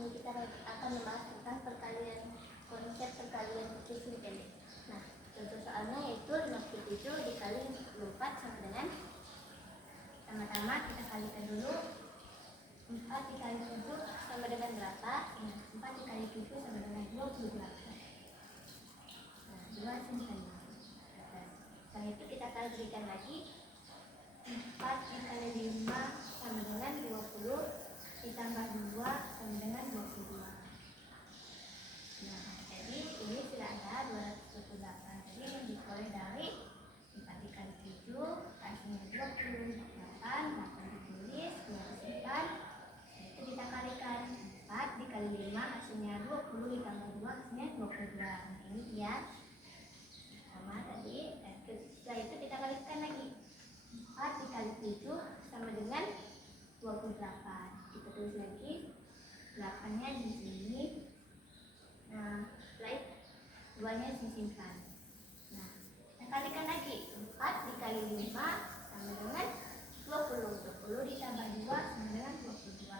Ini kita akan membahas tentang perkalian, konsep perkalian kecil pendek. Nah, contoh soalnya yaitu 57 dikali 64 sama dengan, pertama-tama kita kalikan dulu 4 dikali 7 sama dengan berapa? Nah, 4 dikali 7 sama dengan 28. Nah, 2 simpan. Setelah itu kita kalikan lagi 4 dikali 5 sama dengan 20 ditambah 2 sama dengan 22. Nah, jadi ini sudah ada 228. Jadi yang diperoleh dari 4 dikali 7 hasilnya 28, maka ditulis 2 disimpan. Itu kita kalikan 4 dikali 5 hasilnya 20 ditambah 2 hasilnya 22. Nah, ini dia sama tadi. Setelah itu kita kalikan lagi 4 dikali 7 sama dengan 28. Kita tulis lagi 8-nya di sini. Nah, setelah itu 2-nya disimpan. Nah, kita kalikan lagi 4 dikali 5 sama dengan 20. 20 ditambah 2 sama dengan 22.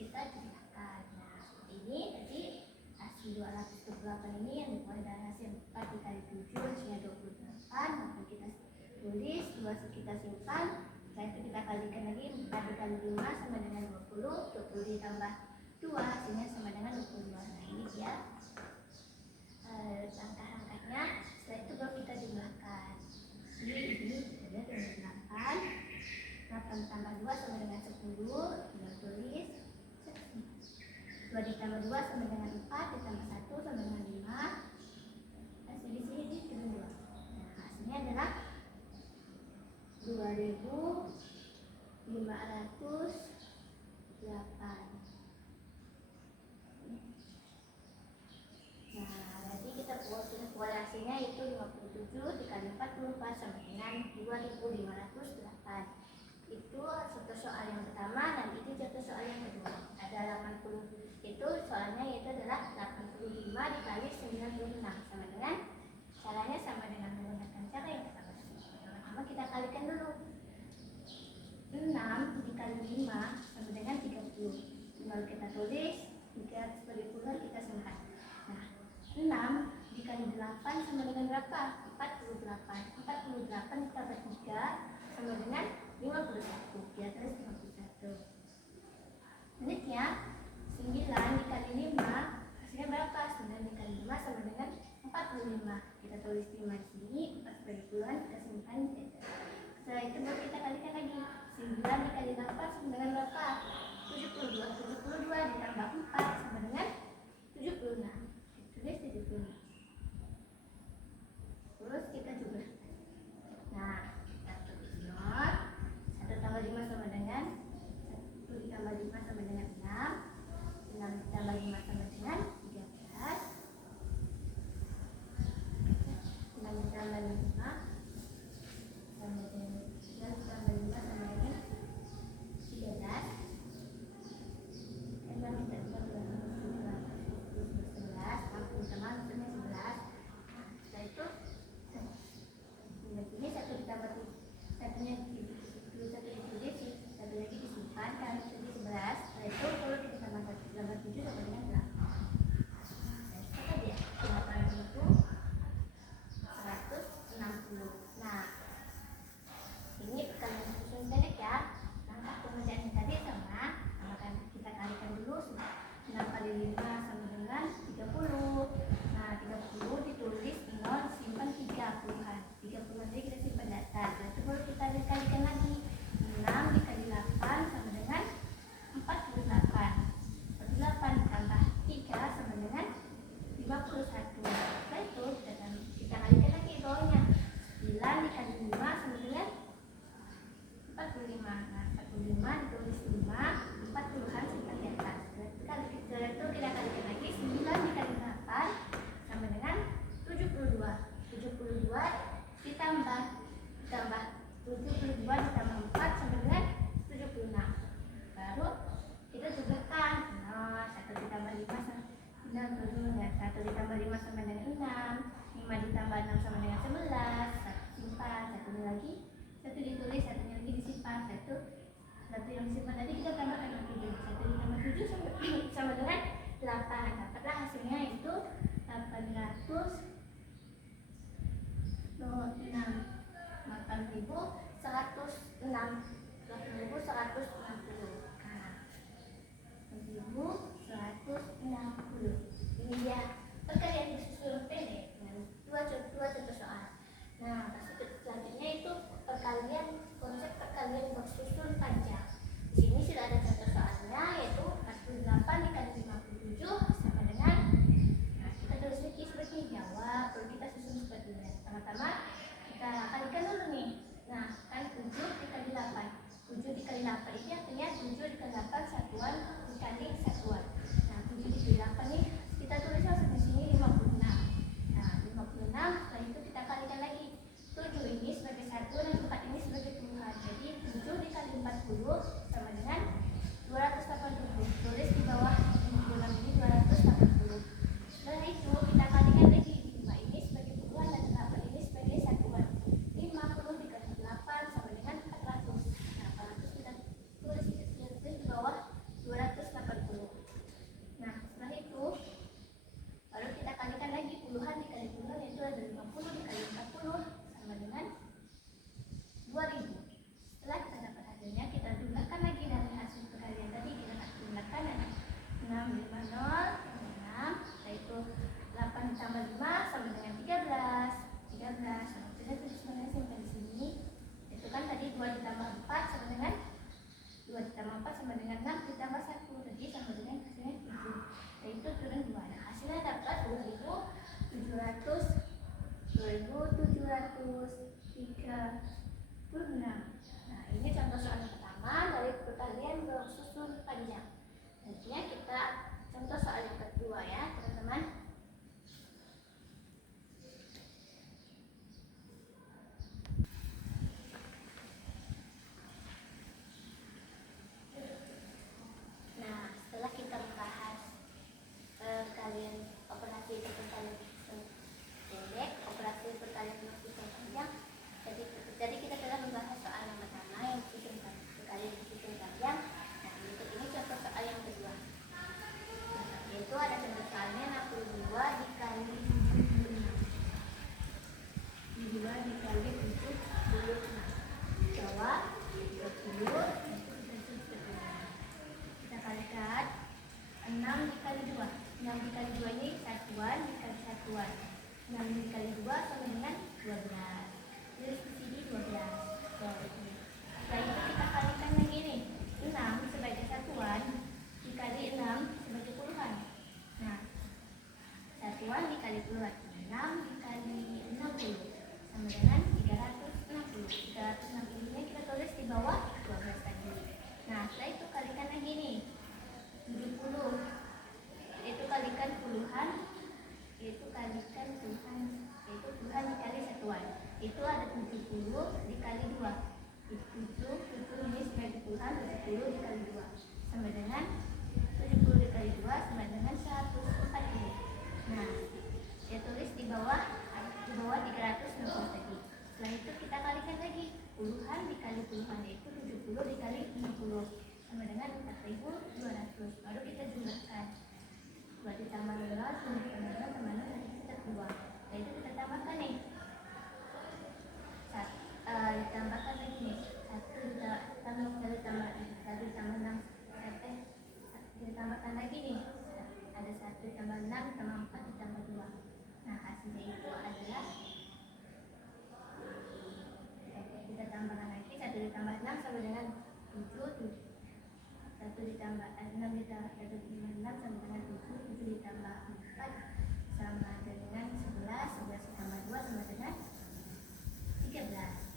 Kita jumlahkan. Nah, ini tadi hasil 228 ini yang diperoleh dari hasil 4 dikali 7 hasilnya 28. Maka kita tulis 2 kita simpan. Setelah itu kita kalikan lagi 4 dikali 5 sama dengan 20. 20 ditambah 2 hasilnya sama dengan 22. Nah, ini dia langkah-langkahnya. Setelah itu baru kita jumlahkan. Ini ada 28. 8 tambah 2 sama dengan 10. Kita tulis 2 ditambah 2 sama dengan 4 ditambah 1 sama dengan 5. Hasil di sini turun 2. Nah, hasilnya adalah 2508. Nah, berarti kita buat hasilnya itu 57 dikali 44 sama dengan 2508. Itu contoh soal yang pertama dan itu contoh soal yang kedua. Ada 80. Itu soalnya yaitu adalah 85 dikali 96 sama dengan, caranya sama dengan menggunakan cara yang sama. Pertama kita kalikan dulu 6 dikali 5 sama dengan 30. Lalu kita tulis 3 sebagai puluhan, kita simpan. Nah, 6 dikali 8 sama dengan berapa? 48. 48 ditambah 3 sama dengan 51. Dia tulis 51. Selanjutnya 9 dikali 5 hasilnya berapa? 9 dikali 5 sama dengan 45. Kita tulis 5 di sini, 4 sebagai puluhan, kita simpan. Setelah itu baru kita kalikan lagi 9 dikali 8 sama dengan berapa? 72. 72 ditambah 4 sama dengan 76. Tulis 76. Terus kita juga. Nah, kita tulis 1 tambah 5 sama dengan 1 ditambah 5 sama dengan 6. 6 ditambah 5 sama dengan 13. 6 ditambah 5 sama dengan 9 ditambah 5 sama dengan 13. 6 ditambah 11. Ampun teman, hasilnya 11. Setelah itu ini 1 ditambah 1-nya ditulis, 1 ditulis, 1 lagi disimpan, karena tadi 11. Setelah itu kalau kita tambah 1 tambah 7 sama dengan 8. Apa dia? 8 itu 160. Nah, ini perkalian susun pendek ya. Langkah pengerjaannya tadi sama kan kita kalikan dulu 6 kali 5 sama dengan 30. Nah, 30 ditulis 0 simpan 30-an. 30-an tadi kita simpan data. Lalu baru kita kalikan lagi 6 dikali 8 sama dengan 48. 48 tambah 3 sama dengan 51. Setelah itu kita kalikan lagi bawahnya 9 dikali 5 sama dengan 45. Nah, 45 ditulis 5, 40-an simpan di atas. Setelah itu kita kalikan lagi 9 dikali 8 sama dengan 72. 72 ditambah 72 ditambah 4 sama dengan 76. Baru kita jumlahkan. Nah, 1 ditambah 5 sama 1 ditambah 5 sama dengan 6. 5 ditambah 6 sama dengan 11. 1 simpan, 1 lagi, 1 ditulis, 1-nya lagi disimpan. 1 1 yang disimpan tadi kita tambahkan dengan 7. 1 ditambah 7 sama dengan 8. Dapatlah hasilnya itu 8.160. Ini dia perkalian bersusun pendek dengan dua contoh soal. Nah, selanjutnya itu konsep perkalian bersusun panjang. Di sini sudah ada contoh soalnya, yaitu 48 dikali 57 sama dengan, nah, kita tulis lagi seperti jawab, lalu kita susun seperti ini. Pertama kita kalikan dulu nih. Nah, kan 7 dikali 8. 7 dikali 8 ini artinya 7 dikali 8 satuan dikali satuan. Nah, 7 dikali 8 nih kita tulis langsung di sini 56. Nah, 56 setelah itu kita kalikan lagi. 7 ini sebagai satuan dan 4 ini sebagai puluhan. Jadi 7 dikali 40 sama dengan 280. Tulis di bawah 56 ini 280. Setelah itu kita kalikan lagi. 5 ini sebagai puluhan dan 8 ini sebagai satuan. 50 dikali 8 sama dengan 400. Nah, 400 kita tulis di bawah 280. Nah, setelah itu baru kita kalikan lagi puluhan dikali puluhan, yaitu ada 50 dikali 40 sama dengan 2000. Setelah kita dapat hasilnya, kita jumlahkan lagi dari hasil perkalian tadi. Kita jumlahkan ada 650 6, yaitu 8 ditambah 5 sama dengan 13. Nah, kita tulis mana simpan di sini. Itu kan tadi 2 ditambah 4 sama dengan 2 ditambah 4 sama dengan 6 ditambah 1. Jadi sama dengan hasilnya 7. Yaitu turun 2. Nah, hasilnya dapat 2736. Nah, ini contoh soal yang pertama dari perkalian bersusun panjang. Nantinya kita contoh soal yang kedua ya, teman-teman. Nah, setelah kita membahas perkalian operasi perkalian pendek, operasi perkalian bersusun panjang. Jadi kita telah membahas soal yang pertama yang perkalian bersusun panjang. Nah, berikut ini contoh soal yang kedua. Yaitu ada contoh soalnya 62 dikali 76. 62 dikali 76. Jawab 20. Kita kalikan 6 dikali 2. 6 dikali 2 ini satuan dikali satuan. 6 dikali 2 sama dengan 12. Tulis di sini 12. Setelah itu kita kalikan lagi nih. 6 sebagai satuan dikali 6 sebagai puluhan. Nah, satuan dikali puluhan. 6 dikali 60 sama dengan 360. 360 nya kita tulis di bawah 12 tadi. Nah, setelah itu kalikan lagi nih. 70. Itu kalikan puluhan. Yaitu puluhan dikali satuan. Itu ada 70 dikali 2. 7 ini sebagai puluhan, 70 dikali 2 sama dengan 70 dikali 2 sama dengan 140. Nah, saya tulis di bawah 360 tadi. Setelah itu kita kalikan lagi. Puluhan dikali puluhan, yaitu 70 dikali 60 sama dengan 4200. Baru kita jumlahkan. 2 ditambah 12 sama dengan 2. Nah, itu kita tambahkan nih. Ditambahkan lagi nih. 1 ditambah 6. Ditambahkan lagi nih. Ada 1 ditambah 6 ditambah 4 ditambah 2. Nah, hasilnya itu adalah, kita tambahkan lagi. 1 ditambah 6 sama dengan 7. 1 ditambah 6 ditambah 6 sama dengan 7. 7 ditambah 4 sama dengan 11. 11 ditambah 2 sama dengan 13.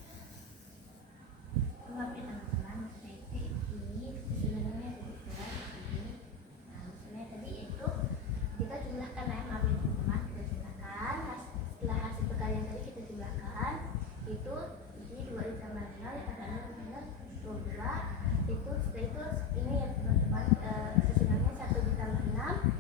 Maafin teman-teman, ini sebenarnya nah, misalnya tadi itu kita jumlahkan ya, maafin teman-teman, kita jumlahkan. Setelah hasil perkalian tadi kita jumlahkan, itu jadi 2 ditambah 0 ditambah 12. Itu setelah itu ini ya teman-teman, susunannya 1 ditambah 6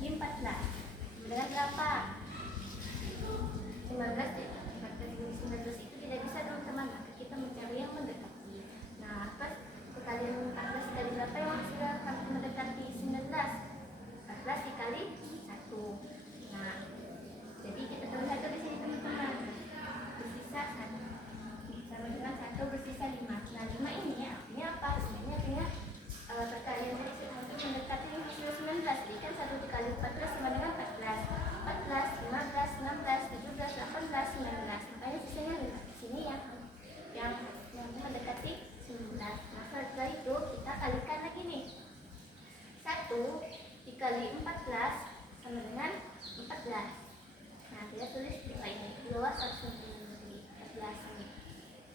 dibagi 14 sama dengan berapa? 15 dibagi 19 itu tidak bisa teman-teman, maka kita mencari yang mendekati. Nah, pas perkalian 14 dikali berapa yang sudah mendekati 19? 14 dikali 1. Nah, jadi kita tulis saja di sini teman-teman. Bersisa 1 sama dengan 1 bersisa 5. Nah, 5 ini artinya apa? Sebenarnya artinya perkalian dari hampir mendekati 19. Jadi kan 1 dikali 14 sama dengan 14. 14, 15, 16, 17, 18, 19. Makanya sisanya 5. Di sini yang mendekati 19. Nah, setelah itu kita kalikan lagi nih. 1 dikali 14 sama dengan 14. Nah, kita tulis di ini. Di bawah 14 ini.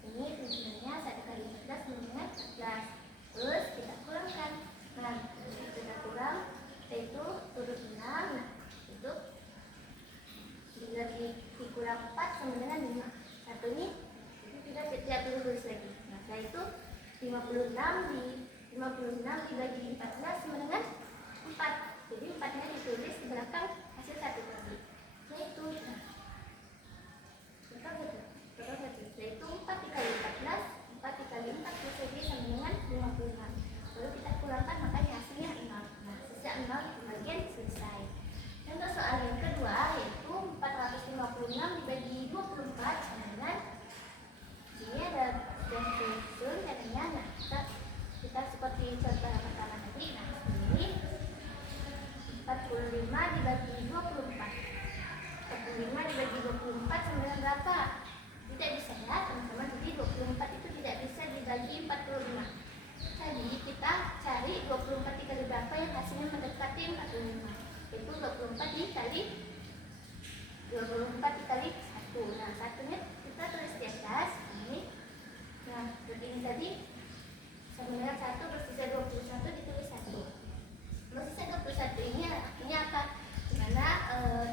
Ini sebenarnya 1 kali 14 sama dengan 14. Terus kita kurangkan. Nah, kita kurang, yaitu turut 6. Nah, itu dikurang 4 sama dengan 5. Satu ini kita tidak perlu tulis lagi. Nah, setelah itu 56 dibagi 14 sama dengan 4. Jadi 4-nya ditulis di belakang hasil 1 tadi. Nah, itu setelah itu 4 dikali 14, 4 dikali 4 bisa jadi sama dengan 56. Lalu kita kurangkan, makanya hasilnya 0. Nah, sisa 0 pembagian selesai. Contoh soal yang kedua yaitu 456 dibagi 24 sama dengan, ini ada yang susun katanya. Nah, kita seperti contoh yang pertama tadi. Nah, ini 45 dibagi 24. 45 dibagi 24 sama dengan berapa? Tidak bisa ya teman-teman. Jadi 24 itu tidak bisa dibagi 45. Jadi kita cari 24 dikali berapa yang hasilnya mendekati 45. Itu 24 dikali 1. Nah, satunya kita tulis di atas ini. Nah, begini tadi sama dengan 1 bersisa 21 ditulis 1. Bersisa 21 ini artinya apa? Dimana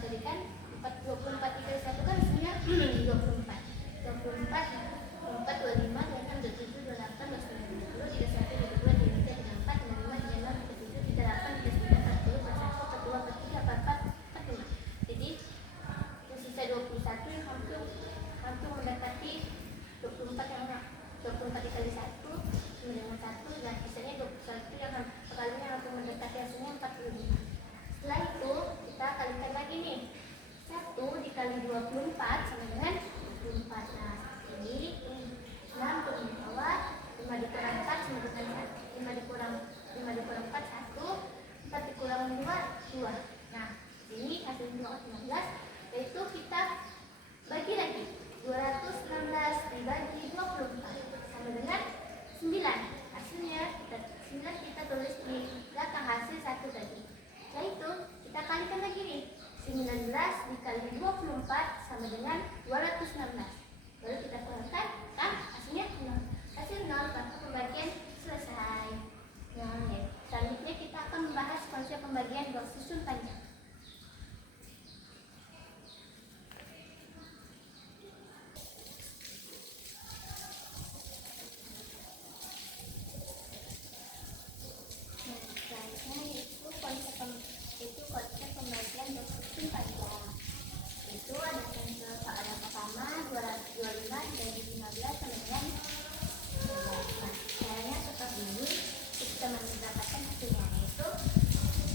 tadi kan 24 dikali 1 kan hasilnya 24. 24, 25, 27, 28, 29, 30, 31, 32, 33, 34, 35, 36, 37, 38, 39, 40, 41, 42, 43, 44, 45. Jadi sisa 21 yang hampir mendekati 24 yang 24 dikali 1 dengan 1, dan sisanya 21 yang perkaliannya hampir mendekati hasilnya 45. Setelah itu kita kalikan lagi nih. 1 dikali 24 sama dengan 24. Nah, ini 6 turun di bawah, 5 dikurang 4 sama dengan 5 dikurang 4 1, 4 dikurang 2 2. Nah, ini hasilnya 15, yaitu kita bagi lagi. 216 dibagi 24 sama dengan 9. Hasilnya 9 kita tulis di belakang hasil 1 tadi. Setelah itu kita kalikan lagi nih. 19 dikali 24 sama dengan 216. Lalu kita kurangkan, kan hasilnya 0. Hasil 0, maka pembagian selesai. Nah, selanjutnya kita akan membahas konsep pembagian blok susun panjang. Konsep pembagian blok susun panjang. Itu ada contoh soal yang pertama 225 dibagi 15 sama dengan 12. Nah, caranya seperti ini. Kita mendapatkan hasilnya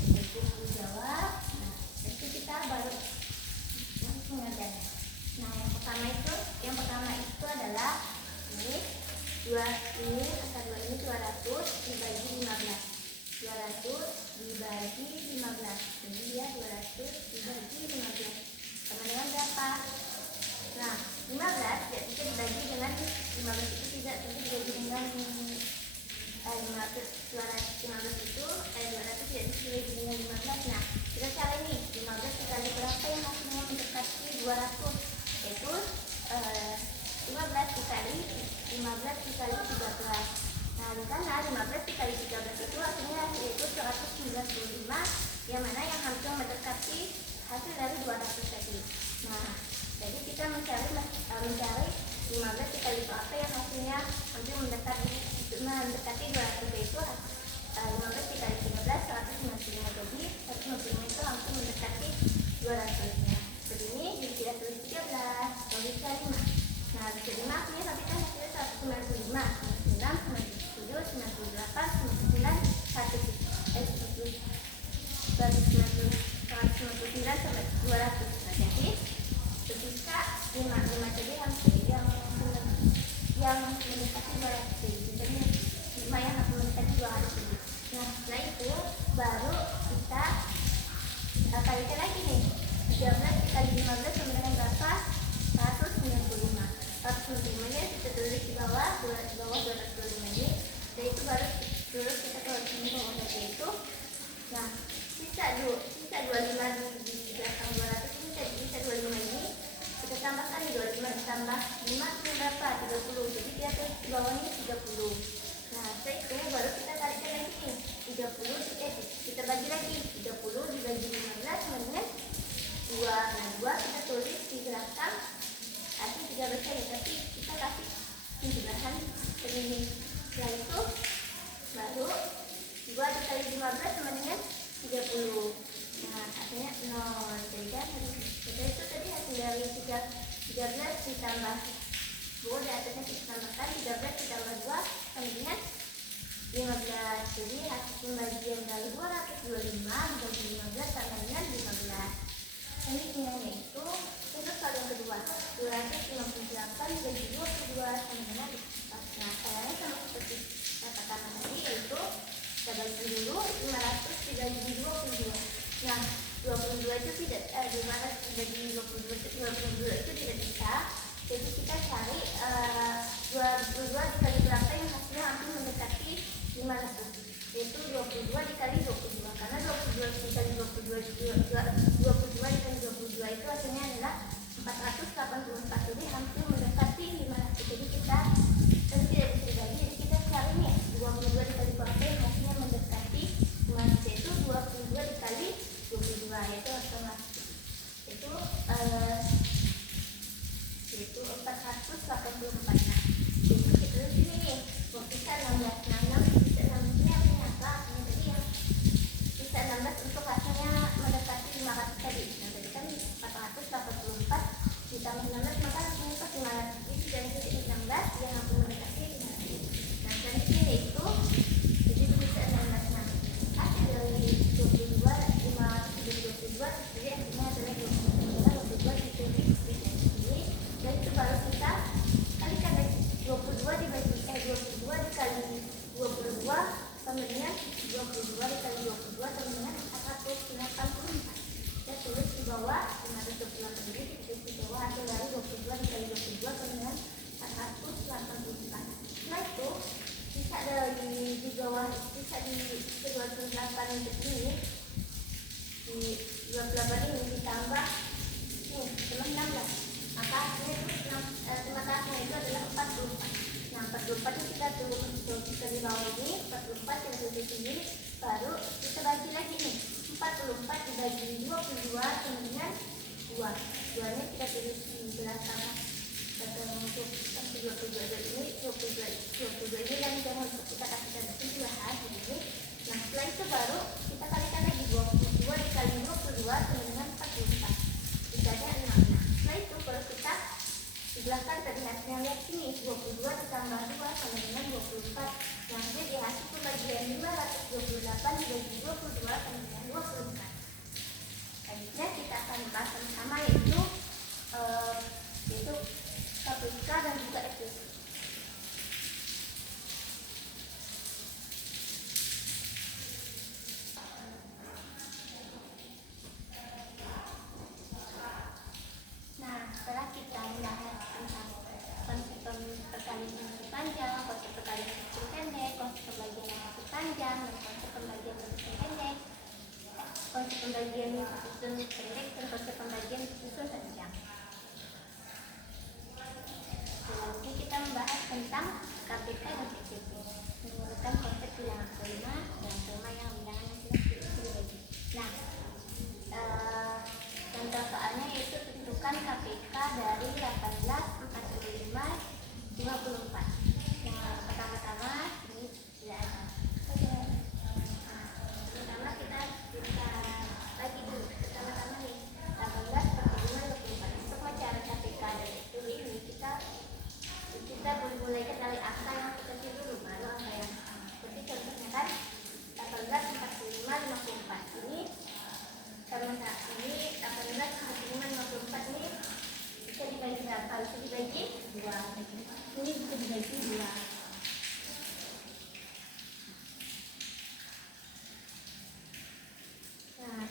yaitu jawab. Nah, itu kita baru mengerjakannya. Nah, yang pertama itu adalah ini angka 2 ini 200 dibagi 15. 200 dibagi 15. Ini dia 200 dibagi 15. Sama dengan berapa? Nah, 15 tidak bisa dibagi dengan 15 itu tidak bisa dibagi dengan 200 itu 200 tidak bisa dibagi dengan 15. Nah, kita cari nih 15 dikali berapa yang hasilnya mendekati 200, yaitu 15 dikali 13. Nah, di sana 15 dikali 13 itu hasilnya yaitu 195, yang mana yang hampir mendekati hasil dari 200 tadi. Nah, jadi kita mencari 15 dikali berapa yang hasilnya hampir mendekati 200, yaitu 15 dikali 13 155. Jadi 155 itu langsung 200. Seperti ini kita tulis 13, kalau bisa 5. Nah, bisa 5 artinya tapi kan hasilnya 195, 99, 97, 98, 99, 199 sampai 200. Nah, jadi ketika 5 tadi hampir yang mendekati 200. Jadi 5 yang hampir mendekati 200. Nah, setelah itu baru kita kalikan lagi nih. 13 dikali 15 sama dengan berapa? 195. 195 nya kita tulis di bawah 225 ini. Dan itu baru terus kita tulis di bawah itu. Nah, sisa 25 di belakang 200 ini, sisa 25 ini kita tambahkan di 25 ditambah 5 itu berapa? 30. Jadi kita tulis di bawahnya 30. Nah, setelah itu baru kita kalikan lagi nih. 30 kita bagi lagi. 30 dibagi 15 sama dengan 2. Nah, 2 kita tulis di belakang kasih 13 kali, tapi kita kasih 17-an segini. Setelah itu baru 2 dikali 15 sama dengan 30. Nah, hasilnya 0. Jadi kan setelah itu tadi hasil dari 13 ditambah 2 di atasnya kita tambahkan 13 ditambah 2 sama dengan 15. Jadi hasil pembagian dari 225 dibagi 15 sama dengan 15. Ini nilainya itu untuk hal yang kedua 258 dibagi 22 sama dengan 14. Nah, caranya sama seperti katakan tadi, yaitu kita bagi dulu 500 dibagi 22. Nah, 22 itu tidak 500 dibagi 22 itu tidak bisa. Jadi kita cari 22 dikali berapa yang hasilnya hampir mendekati 500, yaitu 22 dikali 22. Karena 22 dikali 22 itu hasilnya adalah 484. Jadi hampir mendekati 500. Jadi kita tidak bisa dibagi. Jadi kita cari nih 22 dikali berapa yang hasilnya mendekati 500, yaitu 22 dikali 22, yaitu otomatis itu 484. Nah, jadi kita lihat sini nih, kita 16, 66 bisa 16 ini artinya apa? Artinya tadi yang bisa 16 untuk hasilnya mendekati 500 tadi. Nah, tadi kan 484 ditambah 16 maka hasilnya pas 500. Jadi dari titik 16 yang hampir mendekati 500. Nah, dari sini itu jadi bisa 16. Nah, hasil dari 22 500 dari 22 jadi hasilnya adalah 22 ditulis di sini. Dan itu baru kita kalikan dari 22 dikali 22 sama dengan 22 dikali 22 sama dengan 484. Kita tulis di bawah 528. Jadi ditulis di bawah hasil dari 22 dikali 22 sama dengan 484. Setelah itu sisa di bawah sisa di 28 ini, di 28 ini ditambah nih teman 16. Maka hasilnya itu matahari itu adalah 44. Nah, 44 itu kita tulis di bawah ini, 44 kita tulis di sini, baru kita bagi lagi nih. 44 dibagi 22 sama dengan 2. 2-nya kita tulis di belakang untuk 22 ini, 22 ini dan jangan kita kasihkan di sini ini. Nah, setelah itu baru kita kalikan lagi 22 dikali 22 sama dengan 44. Bisa ada 6. Setelah itu kalau kita di belakang tadi hasilnya lihat sini 22 ditambah 2 sama dengan 24. Nah, jadi hasil pembagian 528 dibagi 22 sama dengan 24. Selanjutnya kita akan bahas sama yaitu KPK dan juga FPK. Setelah kita membahas tentang konsep perkalian yang panjang, konsep perkalian yang pendek, konsep pembagian yang panjang, dan konsep pembagian yang pendek, konsep pembagian yang susun pendek, dan konsep pembagian yang susun panjang. Selanjutnya kita membahas tentang KPK dan FPK menggunakan konsep bilangan kelima dan kelima yang bilangan yang sudah dibagi. Nah, contoh soalnya yaitu tentukan KPK dari 18, 45, 54. Yang pertama-tama ini tidak ada. Pertama kita bagi dulu. Pertama-tama nih bisa dibagi berapa? Bisa dibagi 2. Ini bisa dibagi 2. Nah,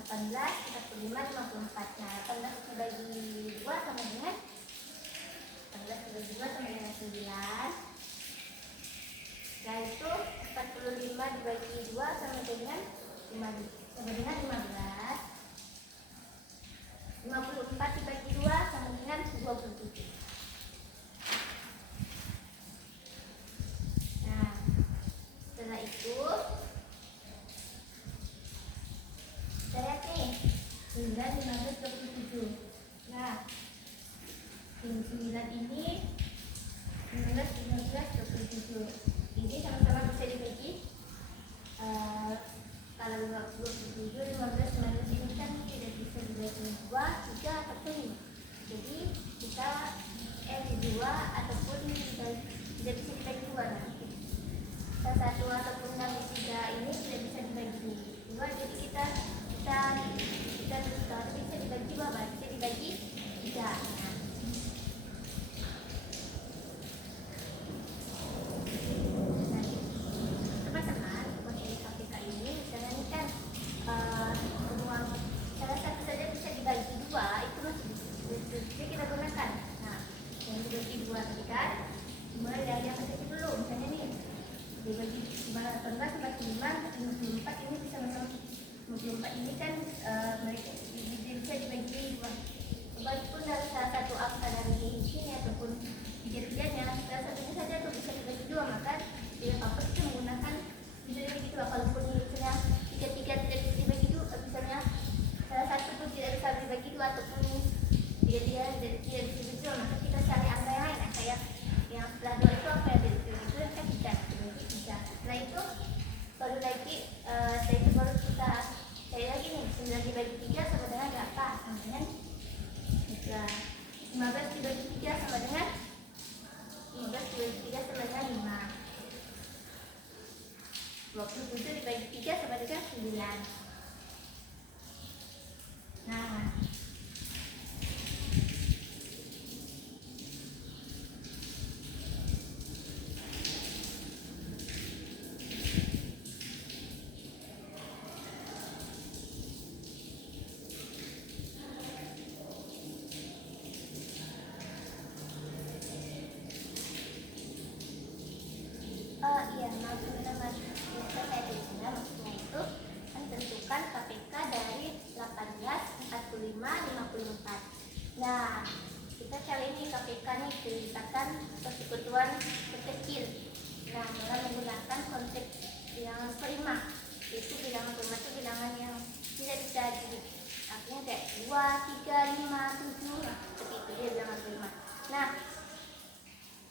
18, 45, 54. Nah, 18 dibagi 2 sama dengan 18 dibagi 2 sama dengan 9. Setelah itu 45 dibagi 2 sama dengan 15. 54 dibagi 2 sama dengan 27. Nah, setelah itu kita lihat nih 9, 15, 27. Nah, 9 ini 19, 15, 27. Ini sama-sama bisa dibagi. Kalau 27, 15, 19 ini kan tidak bisa dibagi 2, 3 ataupun 5. Jadi kita di 2 ataupun tidak bisa dibagi 2 nanti. Salah satu ataupun dari 3 ini tidak bisa dibagi 2. Jadi kita bisa dibagi 2, bisa dibagi 3. Nah, teman-teman, untuk KPK ini misalnya ini kan ruang salah satu saja bisa dibagi 2, itu masih bisa kita gunakan. Nah, yang dibagi 2 tadi kan mulai dari yang kecil dulu. Misalnya nih dibagi 18, 45, 54 ini bisa masuk 54 ini kan mereka bisa dibagi 2. Walaupun dari salah satu angka dari sini ataupun tiga-tiganya salah satunya saja tuh bisa dibagi 2, maka tidak apa-apa kita menggunakan bisa dibagi 2. Kalaupun misalnya tiga-tiga tidak bisa dibagi 2, misalnya salah satu pun tidak bisa dibagi 2 ataupun tiga-tiga tidak bisa dibagi 2, maka kita cari angka yang lain. Angka yang setelah 2 itu apa yang dibagi 2 itu angka 3, dibagi 3. Setelah itu baru lagi baru kita cari lagi nih 9 dibagi 3 sama dengan berapa? Sama dengan 3. 15 dibagi 3 sama dengan 15 dibagi 3 sama dengan 5. 27 dibagi 3 sama dengan 9. Nah, iya, maksudnya saya tulisnya maksudnya itu menentukan KPK dari 18, 45, 54. Nah, kita kali ini KPK nih kelipatan persekutuan terkecil. Nah, dengan menggunakan konsep bilangan prima, yaitu bilangan prima itu bilangan yang tidak bisa artinya kayak 2, 3, 5, 7, nah, seperti itu dia bilangan prima. Nah,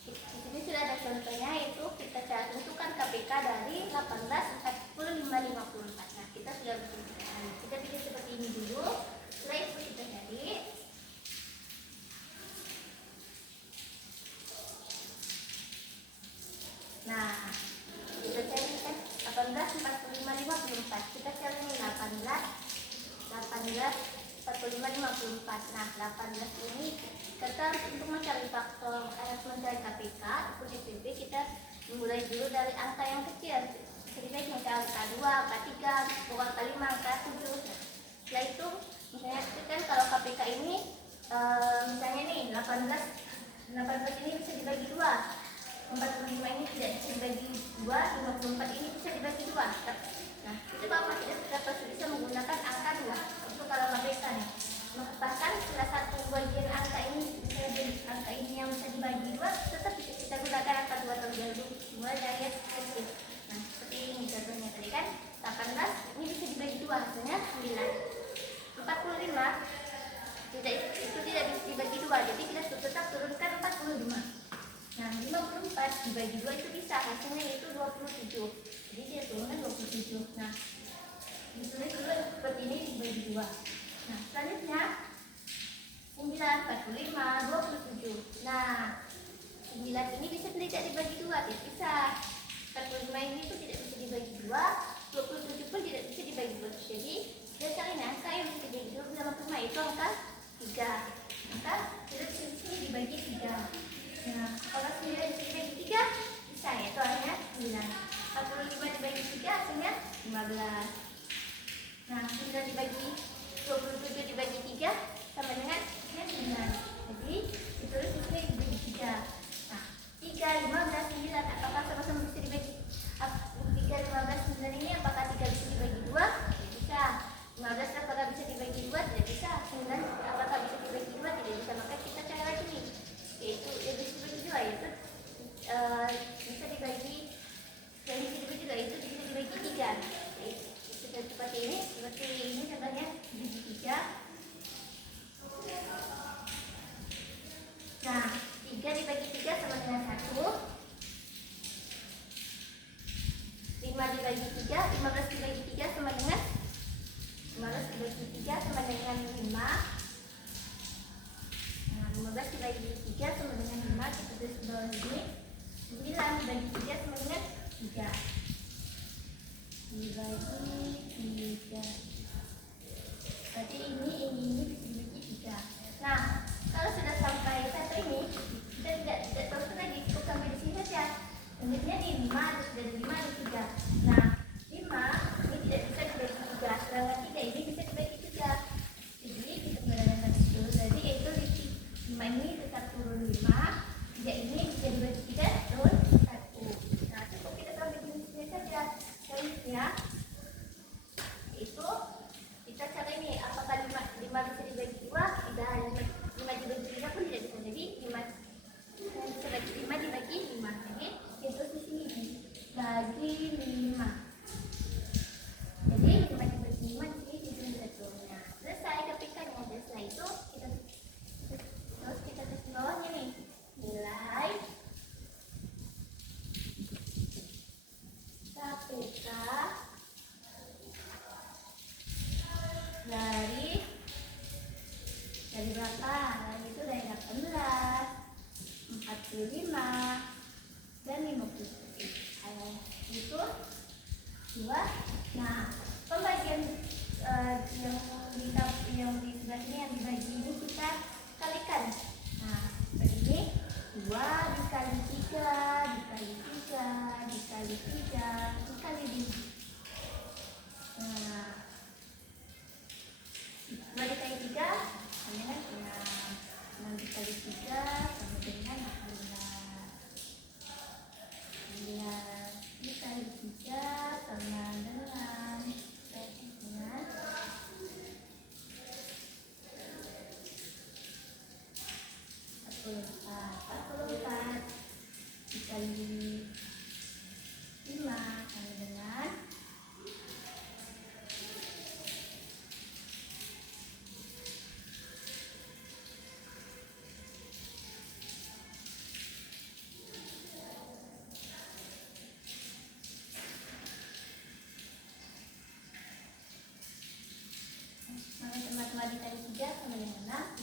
di sini sudah ada contohnya, yaitu kita cara tentukan KPK dari 18, 45, 54. Nah, kita sudah bikin. Kita bikin seperti ini dulu. Setelah itu kita cari. Nah, kita cari kan 18, 45, 54. Kita cari ini 18, 45, 54. Nah, 18 ini kita untuk mencari faktor mencari KPK ataupun SPP, kita mulai dulu dari angka yang kecil. Jadi misalnya angka 2, angka 3, angka 5, angka 7. Setelah itu misalnya kan kalau KPK ini misalnya nih 18 ini bisa dibagi 2, 45 ini tidak bisa dibagi 2, 54 ini bisa dibagi 2. Nah, itu Bapak tidak bisa menggunakan angka 2 untuk kalau KPK nih. Bahkan salah satu bagian angka ini angka ini yang bisa dibagi 2, tetap kita gunakan angka 2 terlebih dahulu mulai dari yang kecil. Nah, seperti ini contohnya tadi kan 18 ini bisa dibagi 2, hasilnya 9. 45 itu tidak bisa dibagi 2, jadi kita tetap turunkan 45. Nah, 54 dibagi 2 itu bisa, hasilnya itu 27. Jadi dia turunkan 27. Nah, ditulis dulu seperti ini dibagi 2. Nah, selanjutnya 9, 45, 27. Nah, 9 ini bisa tidak dibagi 2, tidak bisa. 45 ini pun tidak bisa dibagi 2, 27 pun tidak bisa dibagi 2. Jadi, dia cari angka yang bisa dibagi 2 sama 5, itu angka 3. Maka terus sini dibagi 3. Nah, kalau 9 dibagi 3 bisa ya, itu hasilnya 9. 45 dibagi 3 hasilnya 15. Nah, 9 dibagi 27 dibagi 3 sama dengan 9. Jadi ditulis di sini dibagi 3. Nah, 3, 15, 9 apakah sama-sama bisa dibagi? 3, 15, 9 ini apakah 3 bisa dibagi 2? Tidak bisa. 15 apakah bisa dibagi 2? Tidak bisa. 9 apakah bisa dibagi 2? Tidak bisa. Maka kita cari lagi nih, yaitu yang bisa dibagi 2, yaitu bisa dibagi, yang bisa dibagi 2 itu bisa dibagi 3. Seperti ini contohnya dibagi 3. Nah, 3 dibagi 3 sama dengan 1. 5 dibagi 3, 15 dibagi 3 sama dengan 15 dibagi 3 sama dengan 5. Nah, 15 dibagi 3 sama dengan 5, kita tulis di bawah ini. 9 dibagi 3 sama dengan 3. Dibagi 3. Berarti ini bisa dibagi 3. Nah, kalau sudah sampai satu ini, kita tidak terus lagi, cukup sampai di sini saja. Selanjutnya nih 5, dari 5 ada 3. Nah, 5 ini tidak bisa dibagi 3, sedangkan 3 ini bisa dibagi 3. Jadi kita menggunakan dulu tadi, yaitu 5 ini tetap turun 5, 3 ini bisa dibagi 3 turun 1. Nah, cukup kita tahu di sini saja. Selanjutnya itu kita cari nih, apakah 5 bisa dibagi 2? Tidak. 5 dibagi 3 pun tidak bisa. Jadi 5 bisa bagi 5 dibagi 5. Jadi itu di sini dibagi 5. Jadi 5 dibagi 5 di sini ditulis satunya. Selesai kepikannya. Setelah itu kita tulis di bawahnya nih, nilai KPK dari berapa? Dari itu dari 18, 45 dan 50. Itu 2. Nah, pembagian yang di sebelah sini yang dibagi ini kita kalikan. Nah, seperti ini 2 dikali 3 dikali 3 dikali 3 dikali 5. Nah, 2 dikali 3 sama dengan 6. 6 dikali 3 sama dengan 16. 16 dikali 3 sama dengan 44 dikali 5 sama dengan 2 dikali 3 sama dengan 6.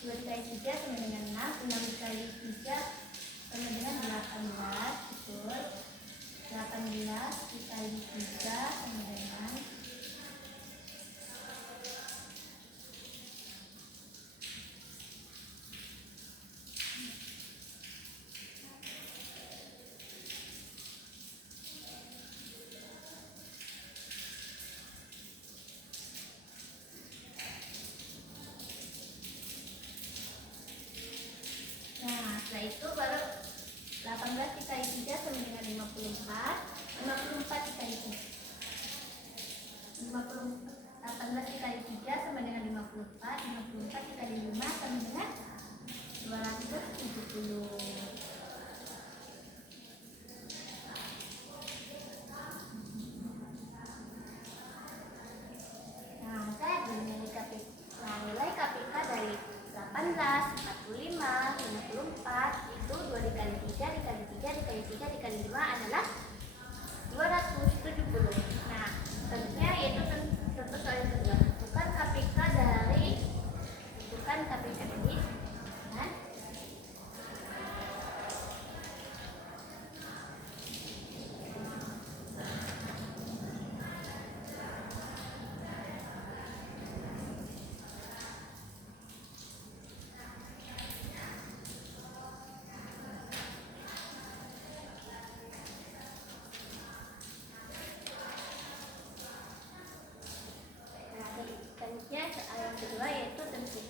2 dikali 3 sama dengan 6. 6 dikali 3 sama dengan 18. Betul. 18 dikali 3 sama dengan 5. Nah, setelah itu baru 18 dikali 3 sama dengan 54. 54 dikali 3.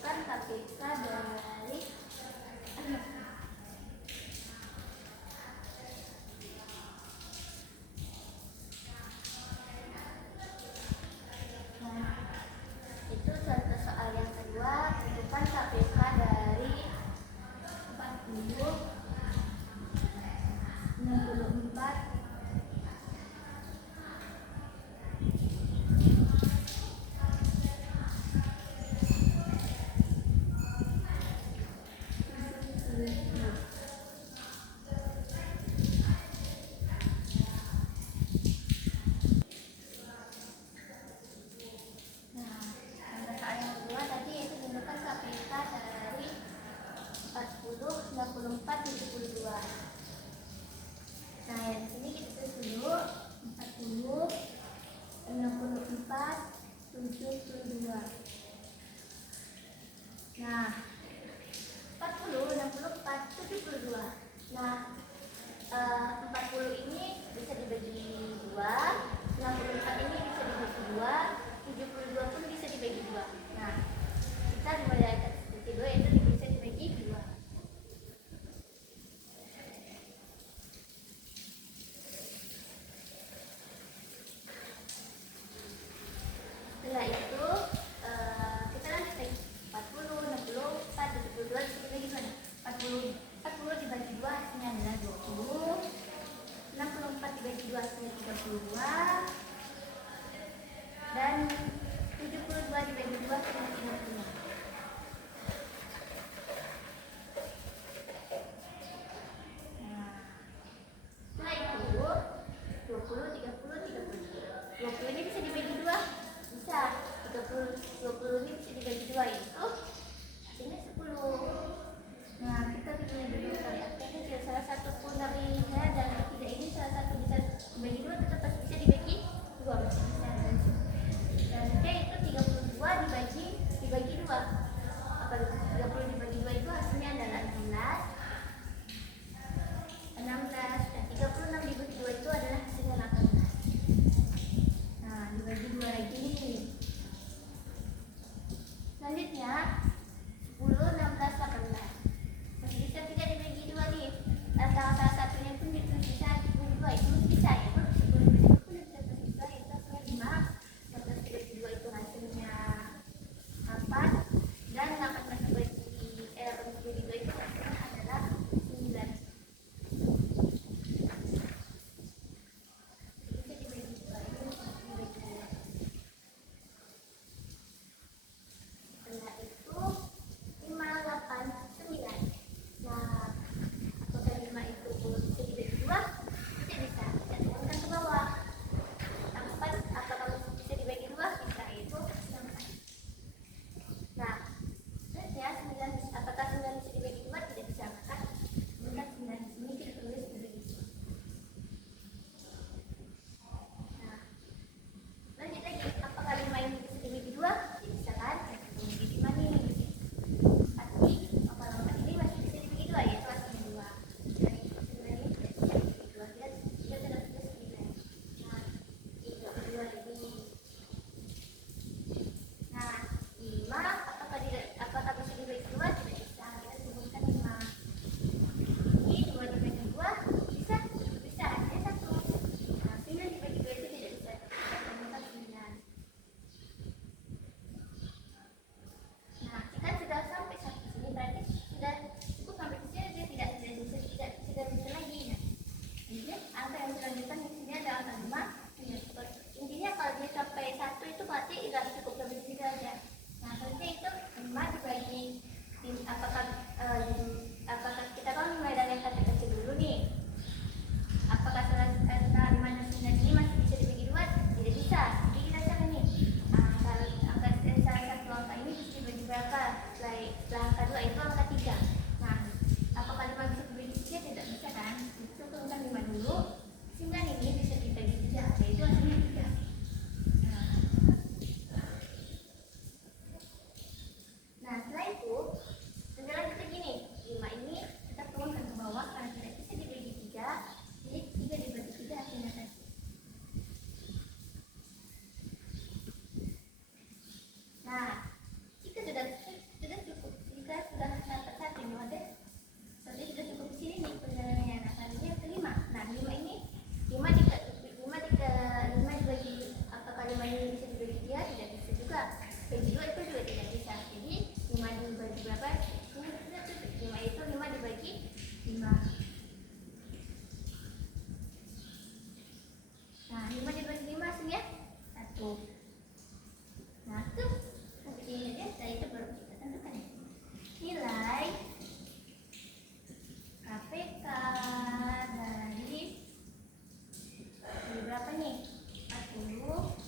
menentukan KPK dari itu contoh soal yang kedua. Tentukan KPK dari 40, 64, 70. Nah, contoh soal yang kedua tadi yaitu tentukan KPK dari 40, 64, 72. Nah, yang sini kita tulis dulu 40, 64, 72. Nah, 40, 64, 72. Nah, 40 ini bisa dibagi 2, 64 ini bisa dibagi 2, 72 pun bisa dibagi 2. Nah, kita dimulai dari titik 2 yaitu bisa dibagi 2. Setelah itu kita lanjut lagi 40, 64, 72 bisa dibagi mana? 40 dibagi 2 hasilnya adalah 20, 64 dibagi 2 hasilnya 32, dan 72 dibagi 2 hasilnya 35. Nah, setelah itu 20, 30, 30. 20 ini bisa dibagi 2? Bisa. 20 ini bisa dibagi 2 itu hasilnya 10. Nah, kita pilih dulu dari akhirnya jika salah satu pun dari dan ketiga ini salah satu bisa dibagi 2 tetap bisa dibagi 2 masih bisa. Dan D itu 32 dibagi 2. Apa 30 dibagi 2 itu hasilnya adalah 16. 16 dan 36 dibagi 2 itu adalah hasilnya 18. Nah, dibagi 2 lagi nih. Selanjutnya bagi 2 itu juga tidak bisa. Jadi 5 dibagi berapa? 5 itu 5 dibagi 5. Nah 5 dibagi 5 hasilnya 1. Nah itu sampai sini aja. Setelah itu baru kita tentukan ya. Nilai KPK dari berapa nih? 40,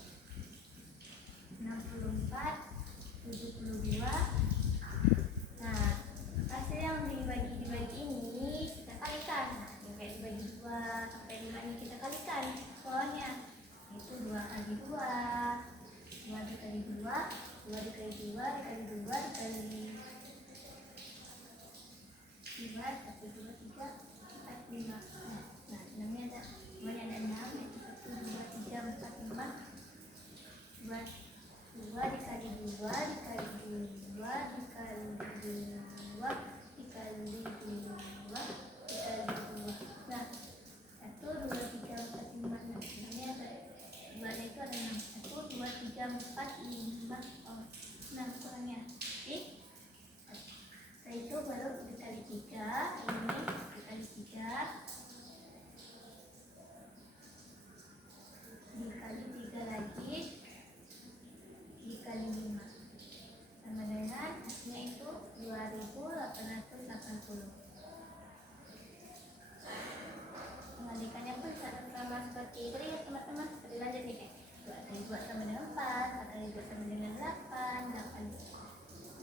64, 72. Nah, hasil yang dibagi ini kita kalikan. Nah, yang kayak dibagi 2 sampai 5 ini kita kalikan soalnya. Itu 2 kali 2, 2 dikali 2, 2 dikali 2 dikali 2 dikali 2, 1, 2, 3, 4, 5. Nah, 6-nya ada 2 nya ada 6, 1, 2, 3, 4, 5. 2 dikali 2 dikali 2 dikali 2 dikali 2 dikali 2. Nah, 1, 2, 3, 4, 5. Nah, ini ada 2 itu ada 6. 1, 2, 3, 4, 5. Oh, 6 kurangnya. Oke. Setelah itu baru dikali 3. Ini dikali 3. Dikali 3 lagi. Dikali 5 sama dengan hasilnya itu 2880. Pengalikannya pun sama seperti itu ya teman-teman. Seperti lanjut nih, 2 kali 2 sama dengan 4, 4 kali 2 sama dengan 8,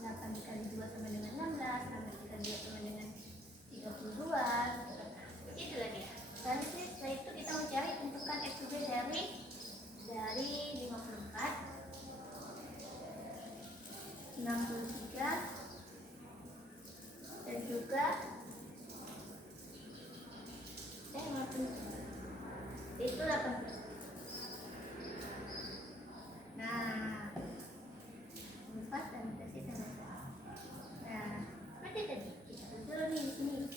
8 dikali 2 sama dengan 16, 16 dikali 2 sama dengan 32. Seperti itu lagi. Dan setelah itu kita mencari tentukan FUB dari 54, 63 dan juga 50 itu 18. Nah 4 dan kasih tanda. Nah seperti tadi kita susul nih di sini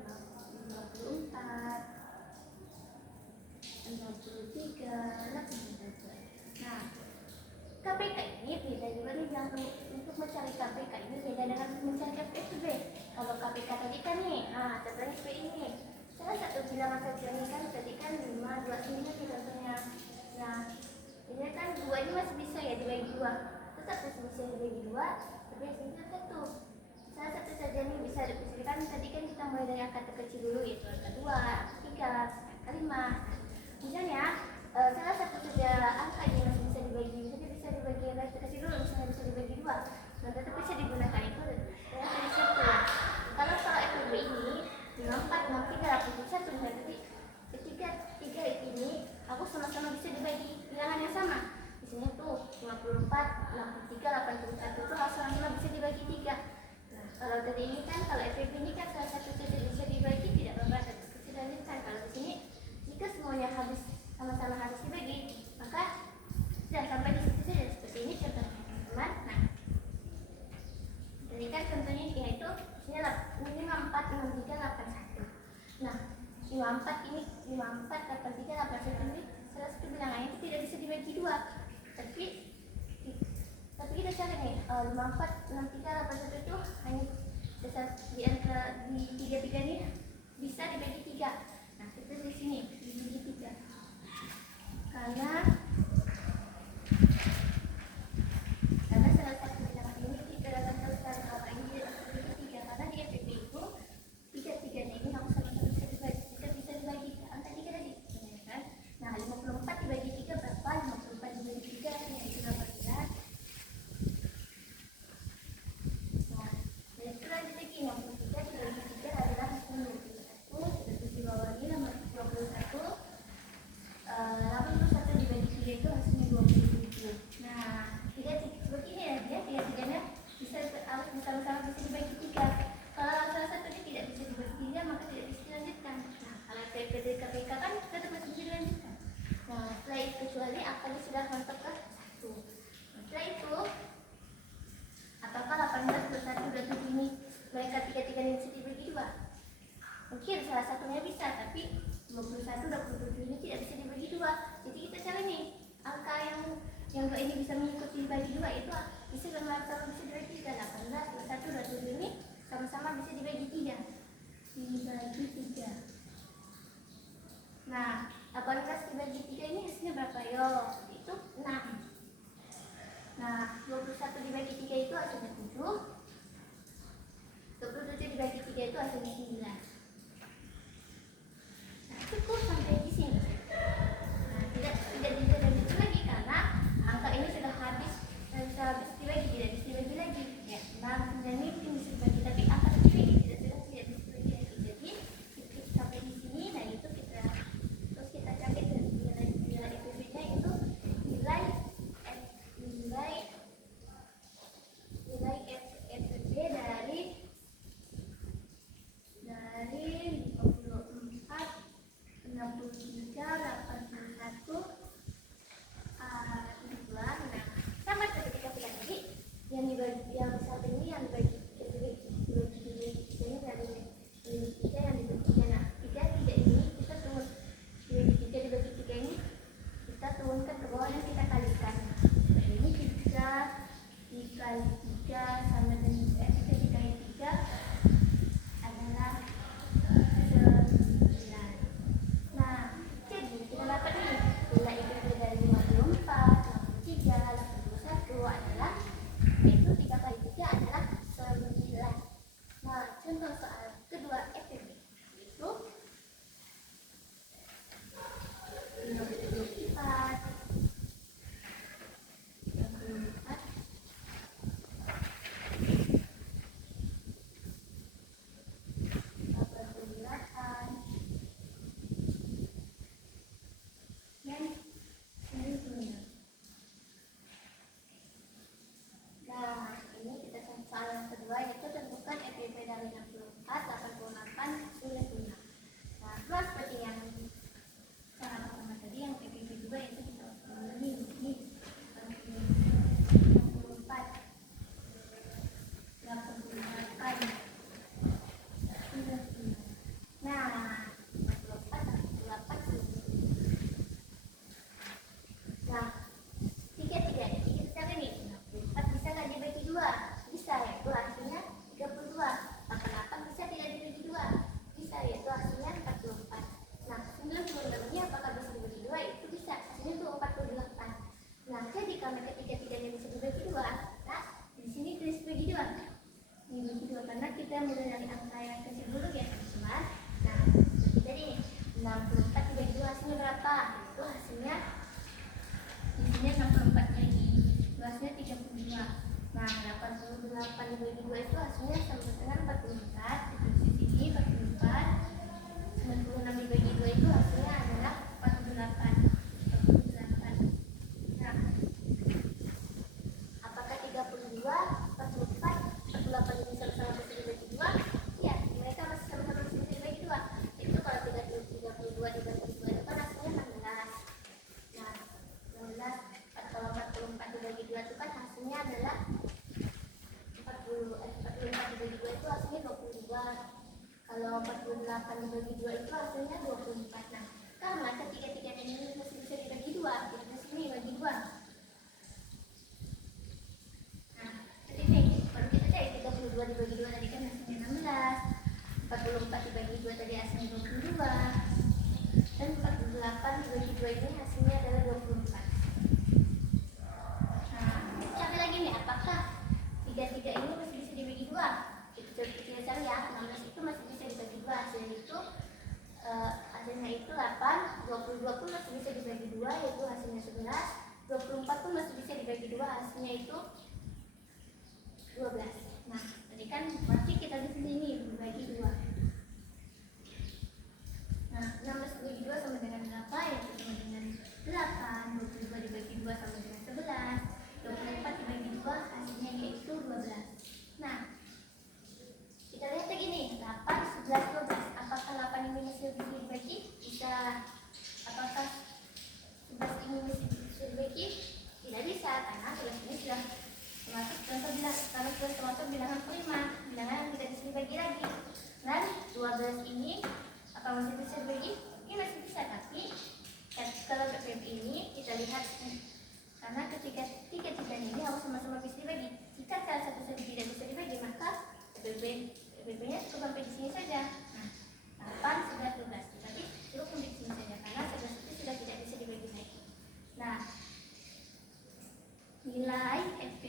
54, 63, 82. Nah KPK ini beda juga nih yang untuk mencari KPK ini beda dengan mencari FUB. Kalau KPK tadi kan nih, contohnya seperti ini. Salah satu bilangan saja ini kan tadi kan 5, 2 ini kan contohnya. Nah, ini kan 2 ini masih bisa ya dibagi 2. Tetap masih bisa dibagi 2, tapi hasilnya 1. Salah satu saja nih bisa kan tadi kan kita mulai dari angka terkecil dulu yaitu angka 2, angka 3, angka 5. Misalnya salah satu saja angka yang masih bisa dibagi, bisa dibagi yang terkecil dulu, misalnya bisa dibagi 2. Nah, tetap bisa digunakan itu dari 1. Kalau FUB ini 54, 63, 81, nah tadi ketika 3 ini aku sama-sama bisa dibagi bilangan yang sama. Misalnya tuh 54, 63, 81 itu sama-sama bisa dibagi 3. Nah, kalau tadi ini kan kalau FUB ini kan salah satu saja bisa dibagi, tidak apa-apa, kita lanjutkan. Kalau di sini jika semuanya habis sama-sama harus dibagi, maka sudah sampai di situ saja. Seperti ini contohnya teman-teman. Nah, jadi kan contohnya yaitu ini 54, 63, 81. Nah, 54 ini 54, 83, 81 ini salah satu bilangan itu tidak bisa dibagi 2. Tapi kita cari nih 54, 63, 81 itu hanya bisa di antara di 33 ini bisa dibagi 3. Nah, kita di sini dibagi 3. Karena salah satu bilangan ini kita dapat tahu bahwa ini tidak bisa dibagi 3 karena di FUB itu 3-3 ini harus sama-sama bisa dibagi angka 3 tadi kan. Nah 54 dibagi 3 berapa? 54 dibagi 3 yaitu 18. Nah itu lanjut lagi 63 dibagi 3 adalah 21. Terus di bawah ini nomor 21. 81 dibagi Nah, 21 dibagi 3 itu hasilnya 7. 27 dibagi 3 itu hasilnya 9. Nah, cukup sampai di sini. Nah, tidak bisa dilanjut lagi karena angka ini sudah habis dibagi, tidak bisa dibagi lagi. Ya, 6, 9 ini mungkin bisa dibagi, tapi angka dibagi tidak bisa dibagi lagi. Jadi sampai di sini. Nah, itu kita cari nilai FPB-nya itu nilai FPB dari 54, 63, 81, 2. Nah, sama seperti kita bilang tadi, yang besar ini yang dibagi ini dari 3 yang dibagi 3. Nah, 3 ini kita turun dibagi 3 dibagi 3 ini kita turunkan ke bawah dan kita kalikan. Nah, ini 3 dikali 3 sama dengan 3 dikali 3 adalah 9. Nah, jadi kita dapat ini nilai IPB dari 54, 63, 81 adalah, yaitu 3 kali 3 adalah 9. Nah, contoh soal kedua FPB itu 54, 64, 88, dan 90. Nah, ini kita soal yang kedua, yaitu tentukan FPB dari 64, 88, 90. Nah, sama seperti yang cara pertama tadi, yang FPB juga itu kita ini 64, 88, 90. Nah, 44, 88, 90. Nah, 3 ini kita ini 64 bisa nggak dibagi 2? Bisa, yaitu hasilnya 32. 88 bisa tidak dibagi 2? Bisa, yaitu hasilnya 44. Nah, 96 ini apakah bisa dibagi 2? Itu bisa, hasilnya itu 48. Nah, jadi karena ketiga-tiganya bisa dibagi 2, nah di sini tulis bagi 2. Dibagi 2 karena kita mulai dari angka yang kecil dulu ya, teman-teman. Nah, seperti tadi 64 dibagi 2 hasilnya berapa? Itu hasilnya di sini 64 lagi, hasilnya 32. Nah, 88 dibagi 2 itu hasilnya sama dengan 44. Di sini 44. 96 dibagi 2 itu hasilnya adalah 48. 48. Nah, apakah 32, 44, 48 ini sama-sama bisa dibagi 2? Iya, mereka masih sama-sama bisa dibagi 2. Itu kalau 32 dibagi 2 itu kan hasilnya 16. Nah, 16, kalau 44 dibagi 2 itu kan hasilnya adalah 44 dibagi 2 itu hasilnya 22. Kalau 48 dibagi 2 itu hasilnya 24. Nah, karena ketiga-tiganya ini masih bisa dibagi 2, kita di sini bagi 2. Nah, seperti ini. Kalau kita cari 32 dibagi 2 tadi kan hasilnya 16. 44 dibagi 2 tadi hasilnya 22. Dan 48 dibagi 2 ini hasilnya adalah 24. Nah, cari lagi nih, apakah 3 ini masih bisa dibagi 2? Kita cari ya, 16 itu masih bisa dibagi 2. Hasilnya itu 8, 22 pun masih bisa dibagi 2, yaitu hasilnya 11. 24 pun masih bisa dibagi 2, hasilnya itu 12. Nah, tadi kan masih kita di sini berbagi 2. Nah, 16 dibagi 2 sama dengan berapa? Yaitu sama dengan 8. 22 dibagi 2 sama dengan 11. 24 dibagi 2 hasilnya yaitu 12. Nah, kita lihat lagi nih, 8, 11, 12. Apakah 8 ini masih bisa dibagi? Bisa. Apakah 11 ini masih bisa dibagi? Tidak bisa, karena 11 ini sudah termasuk contoh bilang, karena sudah termasuk bilangan prima, bilangan yang tidak bisa dibagi lagi. Dan 12 ini apa masih bisa dibagi? Ini masih bisa, tapi kalau FPB ini kita lihat karena ketika tiga-tiganya ini harus sama-sama bisa dibagi. Jika salah satu saja tidak bisa dibagi, maka FPB-nya cukup sampai di sini saja. Nah, 8, 11, 12. Tapi cukup sampai di sini saja karena 11 itu sudah tidak bisa dibagi lagi. Nah, nilai FPB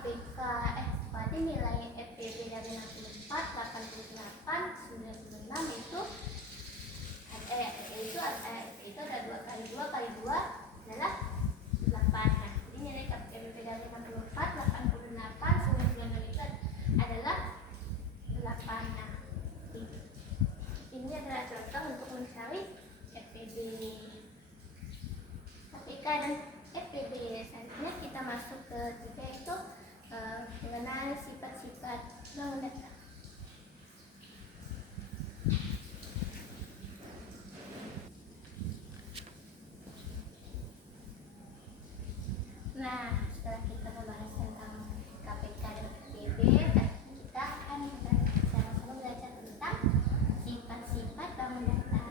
KPK berarti nilai FPB dari 64, 88, 96 itu ada 2 kali 2 kali 2 adalah 8. Nah, jadi nilai FPB dari 64, 88, 96 itu adalah 8. Nah, ini adalah contoh untuk mencari FPB KPK dan FPB. Selanjutnya kita masuk ke 3 itu mengenai sifat-sifat bangun data. Nah, setelah kita membahas tentang KPK dan FPB, kita akan sama-sama belajar tentang sifat-sifat bangun data.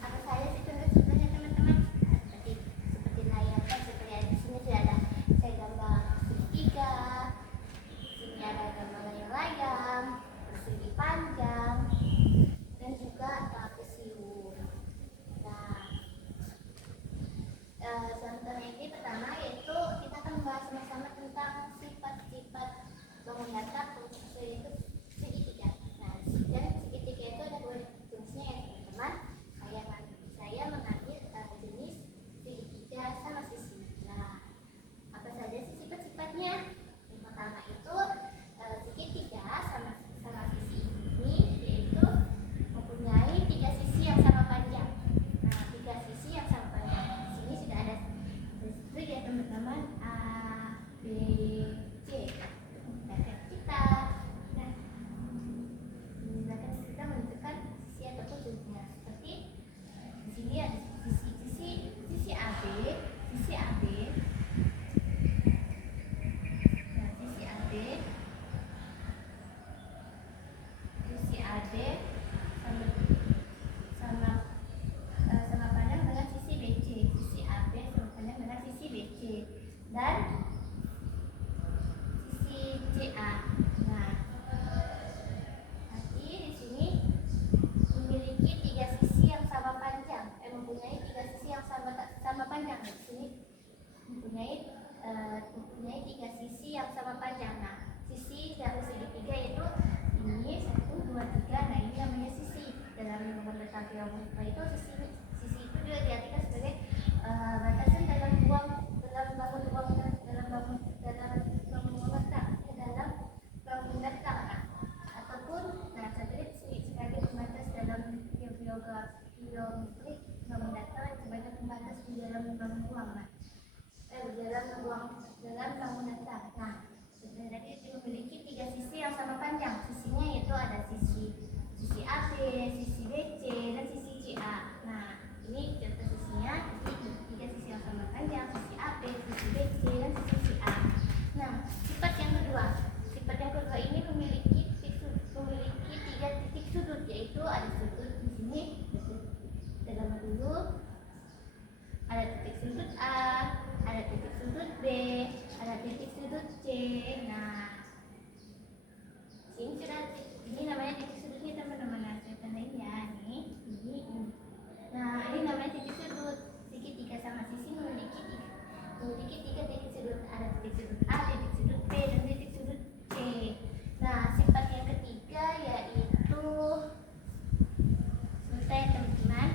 Apa saja sih contoh-contohnya teman-teman? Seperti layar, seperti di sini sudah ada saya gambar segitiga, sini ada gambar layang-layang, persegi panjang, dan juga trapesium. Contohnya ini pertama yaitu kita akan membahas sama-sama tentang sifat-sifat bangun data yaitu segitiga. Nah, dan segitiga itu ada 2 jenisnya ya teman-teman. Saya mengambil jenis segitiga sama sisi. Nah, apa saja sih sifat-sifatnya? Yang pertama itu segitiga sama sisi ini yaitu mempunyai 3 sisi yang sama panjang. Nah, 3 sisi yang sama panjang. Sini sudah ada itu ya teman-teman, A, B, C. Belakang kita. Nah, di belakang kita menentukan sisi ataupun sudutnya. Seperti di sini ada sisi AB, sisi AB. Nah, sisi AB, sisi AD sama pandang dengan sisi BC. Sisi AB sama pandang dengan sisi BC dan sisi CA. Nah, nanti di sini memiliki 3 sisi yang sama panjang. Mempunyai 3 sisi yang sama panjang. Di sini mempunyai 3 sisi yang sama panjang. Nah, sisi dari segitiga itu ini 1, 2, 3. Nah, ini namanya sisi. Dalam nomor data geometri itu sisi itu juga diartikan sebagai batasan dalam bangun data ataupun satelit sebagai pembatas dalam geometri bangun data sebagai pembatas di dalam bangun ruang. Dalam bangun data. Nah, jadi memiliki 3 sisi yang sama panjang. Sisinya yaitu ada sisi AB, sisi BC, dan sisi CA. Nah, ini contoh sisinya, 3 sisi yang sama panjang, sisi AB, sisi BC, dan sisi CA. Nah, sifat yang kedua ini memiliki 3 titik sudut, yaitu ada sudut di sini, kita gambar dulu, ada titik sudut A, ada titik sudut B, ada titik sudut C. Nah, ini namanya titik sudutnya teman-teman. Nah, saya tandain ya, ini. Nah, ini namanya titik sudut. Segitiga sama sisi memiliki 3 titik sudut. Ada titik sudut A, titik sudut B, dan titik sudut C. Nah, sifat yang ketiga yaitu sebentar ya teman-teman.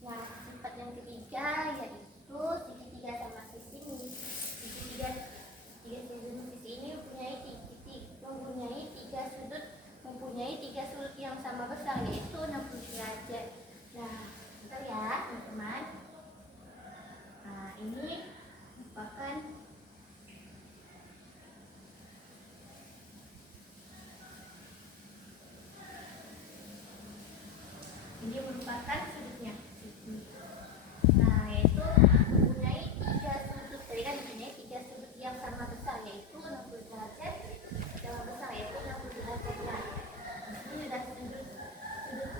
Nah, sifat yang ketiga yaitu segitiga sama sisi sisi ini mempunyai tiga sudut yang sama besar, yaitu 60 derajat. Nah, bentar ya teman-teman. Nah, ini merupakan sudutnya. Nah, yaitu mempunyai 3 sudut. Tadi kan mempunyai 3 sudut yang sama besar, yaitu 60 derajat. Yang besar yaitu 60 derajat. Nah, di sini ada sudut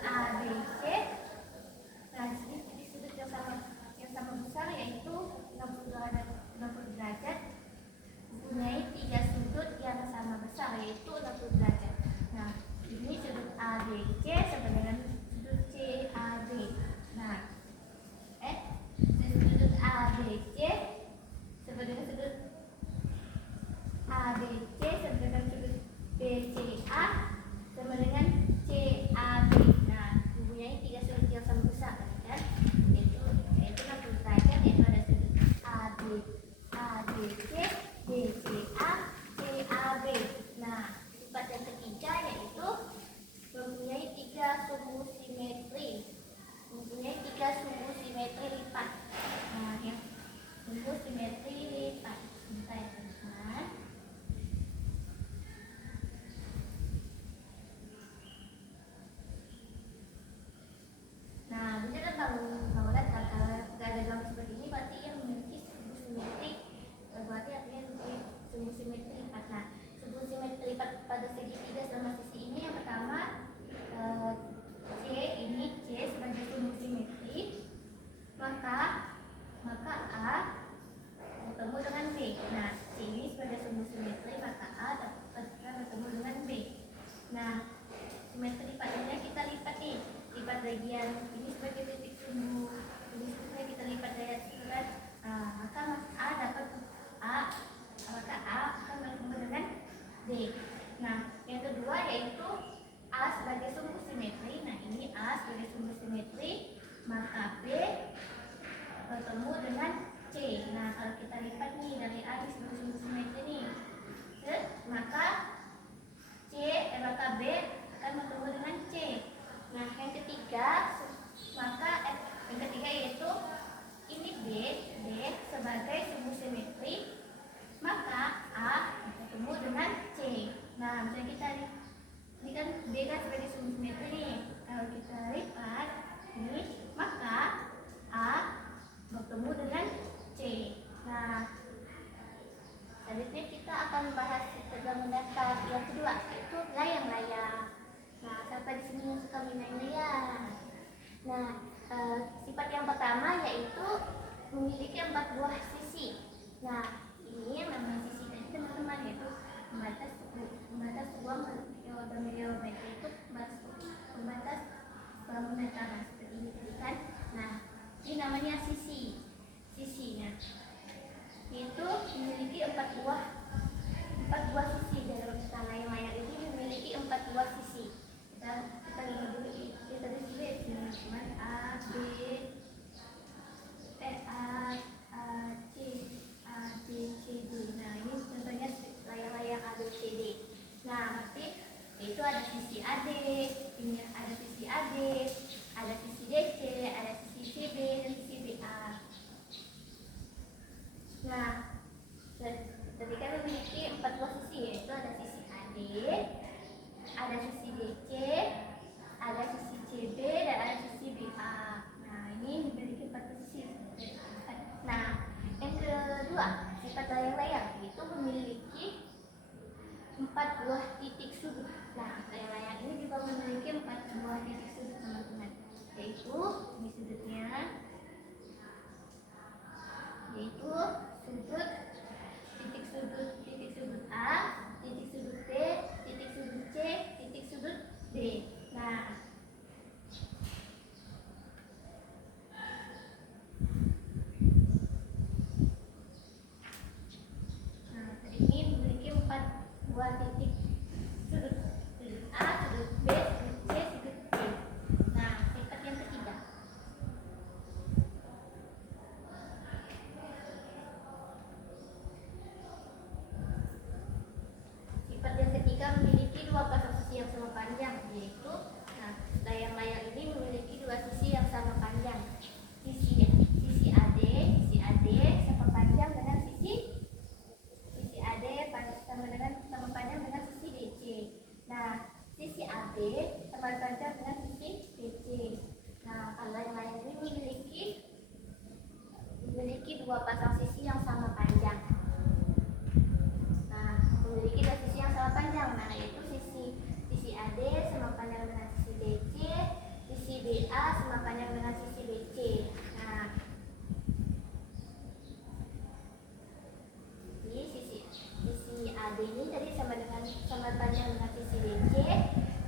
A, B, C. akan membahas program mendasar yang kedua, yaitu layang-layang. Nah, siapa di sini yang suka main layang? Nah, sifat yang pertama yaitu memiliki 4 buah sisi. Nah, ini yang namanya sisi tadi teman-teman, yaitu membatas sebuah meter itu membatas meter. Nah, seperti ini tadi kan. Nah, ini namanya sisi. Sisinya itu memiliki 4 buah sisi. Dalam layang-layang ini memiliki 4 buah sisi. Kita lihat dulu, kita tulis dulu ya teman-teman. A, B, C, D. Nah, ini contohnya layang-layang A, B, C, D. Nah, berarti itu ada sisi AD, ini ada sisi AD, ada sisi DC, ada sisi CB, dan sisi BA. Nah, ketika memiliki 4 buah sisi, yaitu ada sisi AD, ada sisi DC, ada sisi CB, dan ada sisi BA. Nah, ini memiliki 4 sisi. Nah, yang kedua, sifat layang-layang itu memiliki 4 buah titik sudut. Nah, layang-layang ini juga memiliki 4 buah titik sudut teman-teman, yaitu ini sudutnya, yaitu titik sudut A, titik sudut B, titik sudut C, titik sudut D. Nah, ini memiliki 4 buah titik sudut A, sudut B, sudut C, sudut D. Nah, sifat yang ketiga. Sifat yang ketiga memiliki 2 pasang sisi yang sama panjang, yaitu layang-layang ini memiliki 2 sisi yang sama panjang. Sisi AD sama panjang dengan sisi AD sama panjang dengan sisi DC. Nah, sisi AD sama panjang dengan sisi DC. Nah, kalau layang-layang ini memiliki 2 pasang sisi yang sama panjang. Nah, memiliki 2 sisi yang sama panjang. Nah, yaitu sisi AD sama panjang dengan sisi DC, sisi BA sama panjang dengan sisi BC. Nah, jadi sisi AD ini tadi sama panjang dengan sisi DC,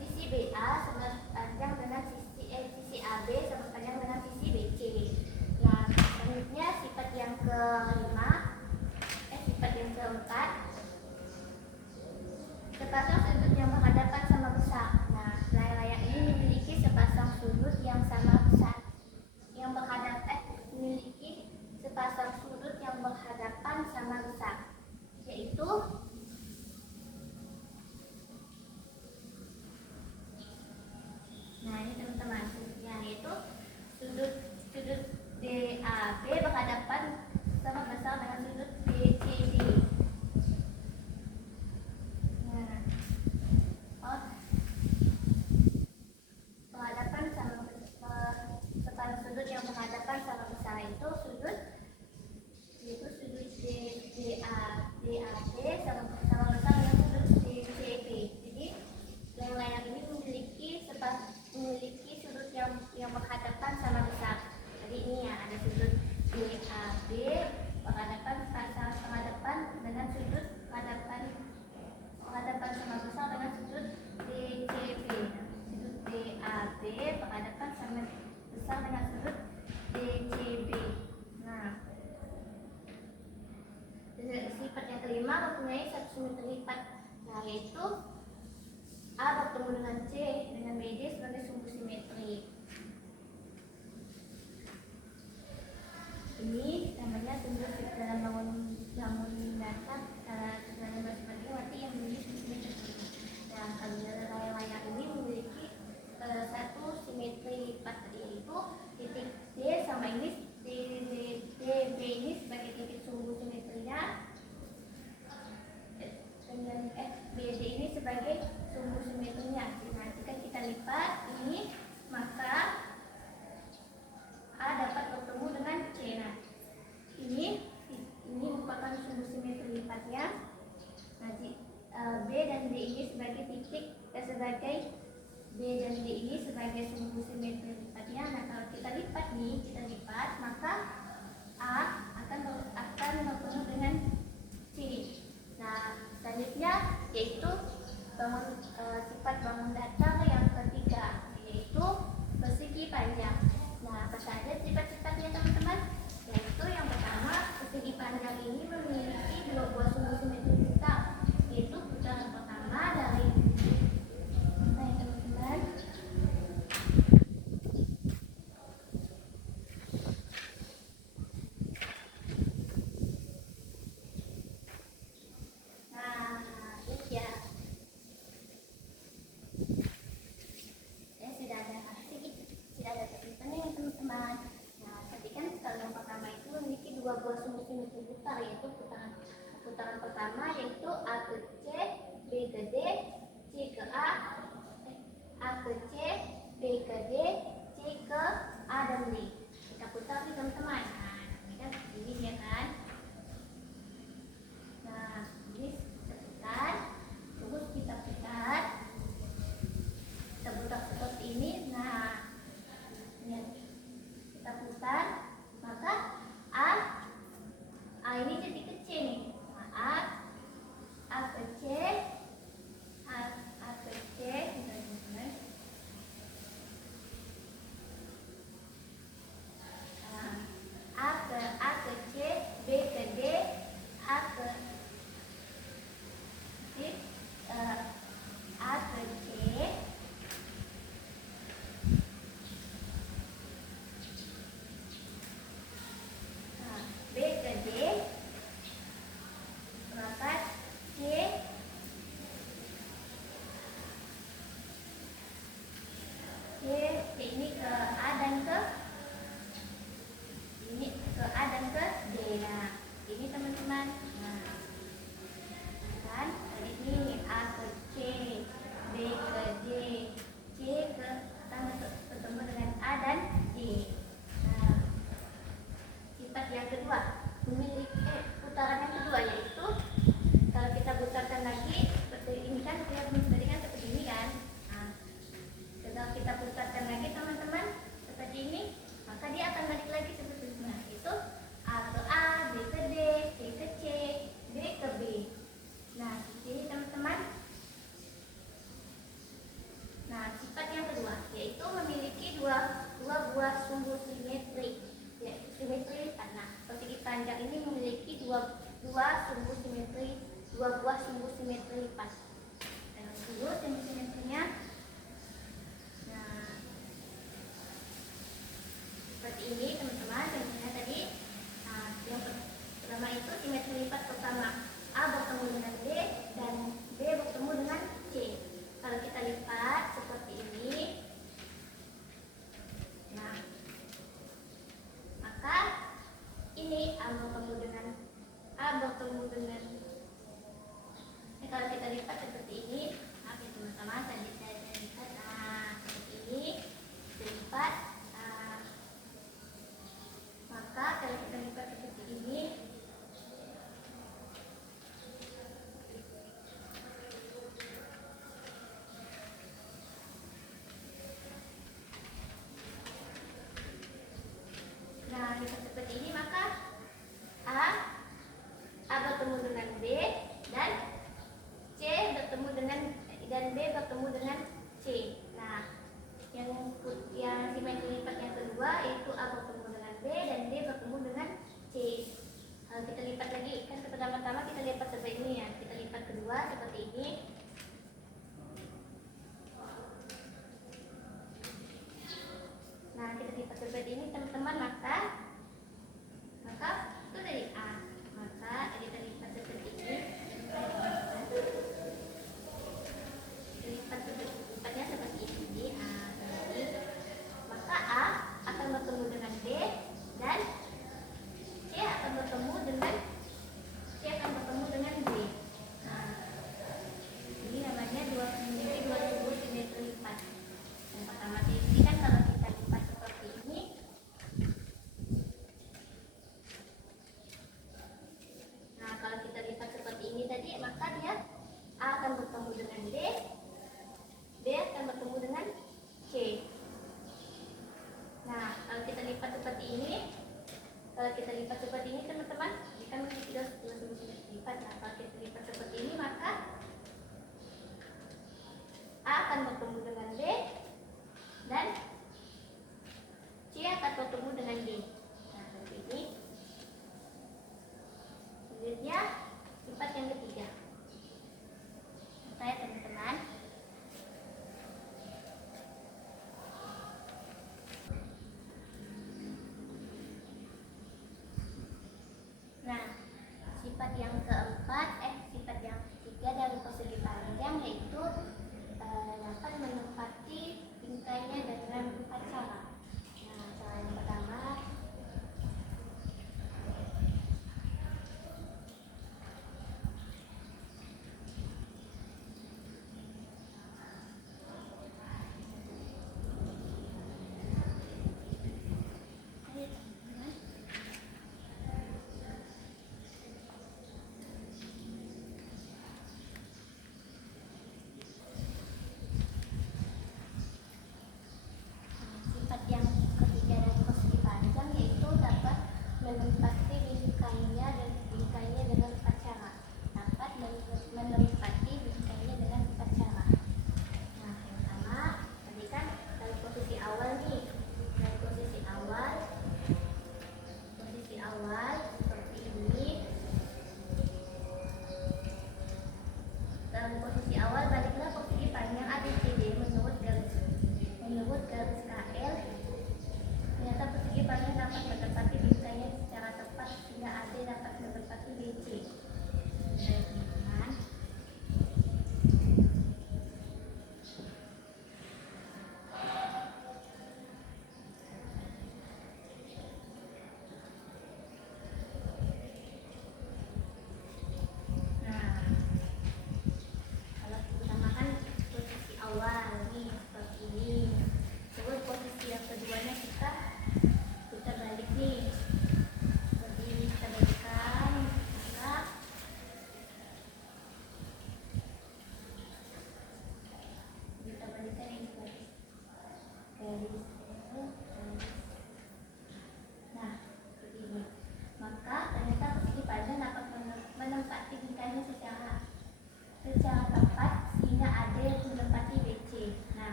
sisi BA sama panjang dengan sisi AB sama panjang dengan sisi BC. Nah, selanjutnya sifat yang keempat, sepasang sudut yang berhadapan sama besar. Nah, layang-layang ini memiliki sepasang sudut yang sama besar, memiliki sepasang sudut yang berhadapan sama besar, yaitu nah ini teman-teman sudutnya, yaitu sudut DAB berhadapan sama besar dengan sudut DCB. Berhadapan sama sepasang sudut yang berhadapan sama besar itu sudut DAB sama besar dengan sudut DCB. Jadi layang-layang ini memiliki sudut yang berhadapan sama besar. Jadi ini ya, ada sudut DAB berhadapan dengan sudut berhadapan sama besar dengan sudut DCB. Sudut DAB berhadapan sama besar dengan sudut DCB. Nah, sifat yang kelima mempunyai satu simetri lipat. Nah, yaitu A bertemu dengan C dengan BD sebagai sumbu simetri. Ini namanya sumbu dalam bangun dasar dalam bahasa Inggris berarti yang memiliki simetri. Nah, kalau layang-layang ini memiliki satu simetri lipat, yaitu titik D sama ini DB ini sebagai titik sumbu simetrinya, dengan BD ini sebagai sumbu simetrinya. Nah, jika kita lipat ini, maka A dapat bertemu dengan C. Nah, ini merupakan sumbu simetri lipatnya. dan D ini sebagai titik sebagai B dan D ini sebagai sumbu simetri lipatnya. Nah, kalau kita lipat nih, maka A akan bertemu dengan C. Nah, selanjutnya yaitu sifat bangun datar yang ketiga, yaitu persegi panjang. Nah, apa saja sifat-sifatnya teman-teman? Yaitu yang pertama, persegi panjang ini memiliki dua buah sumbu simetri putar, yaitu putaran pertama dari teman-teman. Dua buah sumbu simetri putar, yaitu putaran pertama yaitu A ke C, B ke D, C ke A ke C, B ke D, C ke A dan D. Kita putar nih teman-teman. Nah, ini kan ini dia kan. Nah, ini kita putar, terus kita putar, kita putar seperti ini. Nah, ini kita putar, maka A ini jadi ke C nih. Nah, A ke C, A ke C, teman-teman. A ke C, B ke D, A ke C, A ke C, B ke D, maka C ini ke A dan ke D. Nah, ini teman-teman. Nah, kan ini A ke C, B ke D, C ke ketemu dengan A dan D. Nah, sifat yang kedua memiliki putaran yang kedua, yaitu kalau kita putarkan lagi seperti ini kan, tadi kan seperti ini kan. Nah, kalau kita putarkan lagi teman-teman seperti ini, maka dia akan balik lagi seperti ini. Nah, itu A ke A, B ke D, C ke C, B ke B. Nah, ini teman-teman. Nah, sifat yang kedua yaitu memiliki dua buah sumbu simetri, yaitu simetri lipat. Nah, persegi panjang ini memiliki dua buah sumbu simetri lipat. Dan dulu sumbu simetrinya. Nah, seperti ini teman-teman. Contohnya tadi, yang pertama itu simetri lipat pertama, A bertemu dengan B dan B bertemu dengan C. Kalau kita lipat seperti ini, nah, maka ini A bertemu dengan kalau kita lipat seperti ini, teman-teman, tadi saya lipat, seperti ini, dilipat, maka kalau kita lipat seperti ini, nah, lipat seperti ini, maka A bertemu dengan B dan B bertemu dengan C. Nah, yang simetri lipat yang kedua yaitu A bertemu dengan B dan D bertemu dengan C. Kalau kita lipat lagi, kan pertama-tama kita lipat seperti ini ya. Kita lipat kedua seperti ini. Nah, kita lipat seperti ini teman-teman, maka itu dari A. Maka kita lipat seperti ini. Lipatnya seperti ini. Maka A akan bertemu dengan D dan C akan bertemu dengan D. Nah, ini namanya dua sumbu simetri lipat. Yang pertama ini kan kalau kita lipat seperti ini,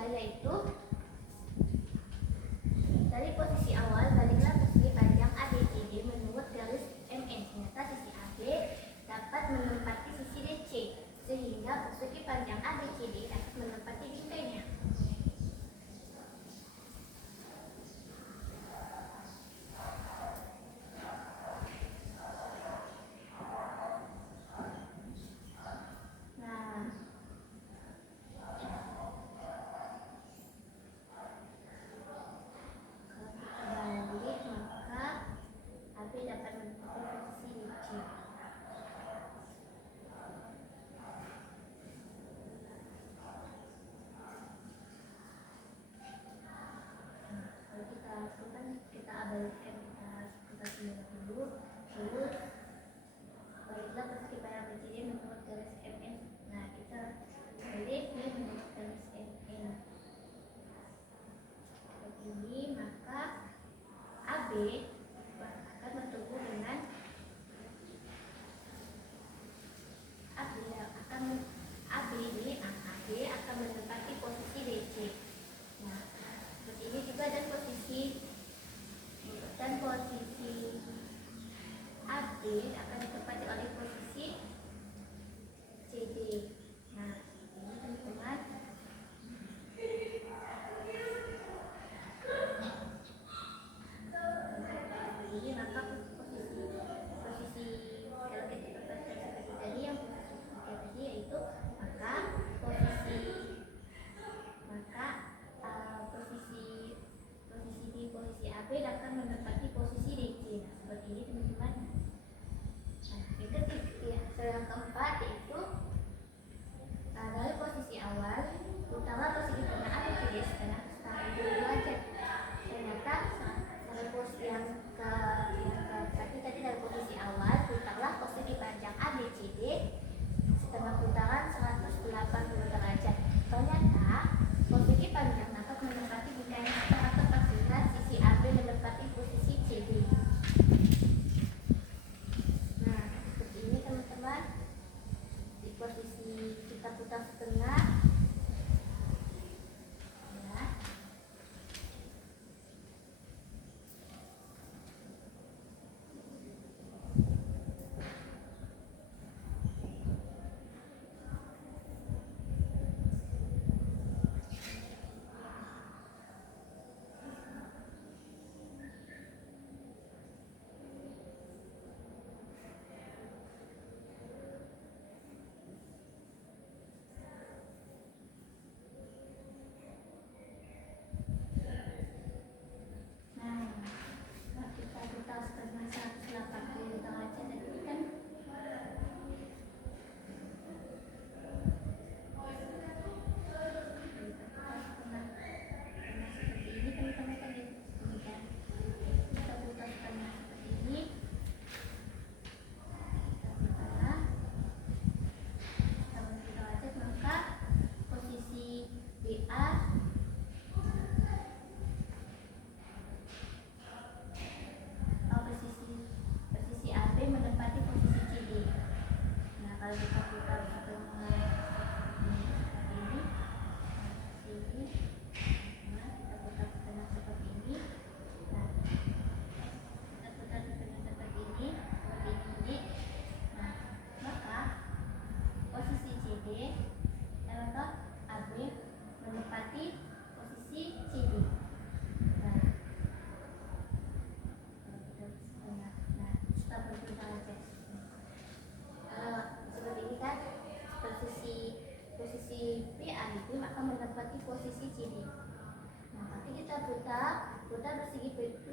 ya, yaitu dari posisi awal baliklah persegi panjang ABCD menurut garis MN. Ternyata sisi AB dapat menempati sisi DC, sehingga persegi panjang ABCD dapat menempati bingkainya. Kita abaikan, kita simulasi dulu. Terus baiklah persegi panjang ABCD menurut garis MN. Nah, kita balik ini menurut garis MN ini, maka AB akan bertemu dengan AB ini, AB akan menempati posisi DC. Nah, seperti ini juga dan posisi AB akan ditempati oleh posisi CD. Nah, ini teman-teman. Ini maka posisi kalau kita dapatkan seperti tadi, yang posisi tadi yaitu maka posisi AB akan menempati posisi DC. Nah, seperti ini teman-teman. Nah, yang keempat yaitu dari posisi awal utama persegi panjang ABCD setengah derajat. Ternyata dari posisi yang tadi dari posisi awal putarlah persegi panjang ABCD setengah putaran 180 derajat. Ternyata persegi panjang dapat menempati bingkainya secara tepat sehingga sisi AB menempati posisi CD. Nah, seperti ini teman-teman. Di posisi kita putar setengah. Ya.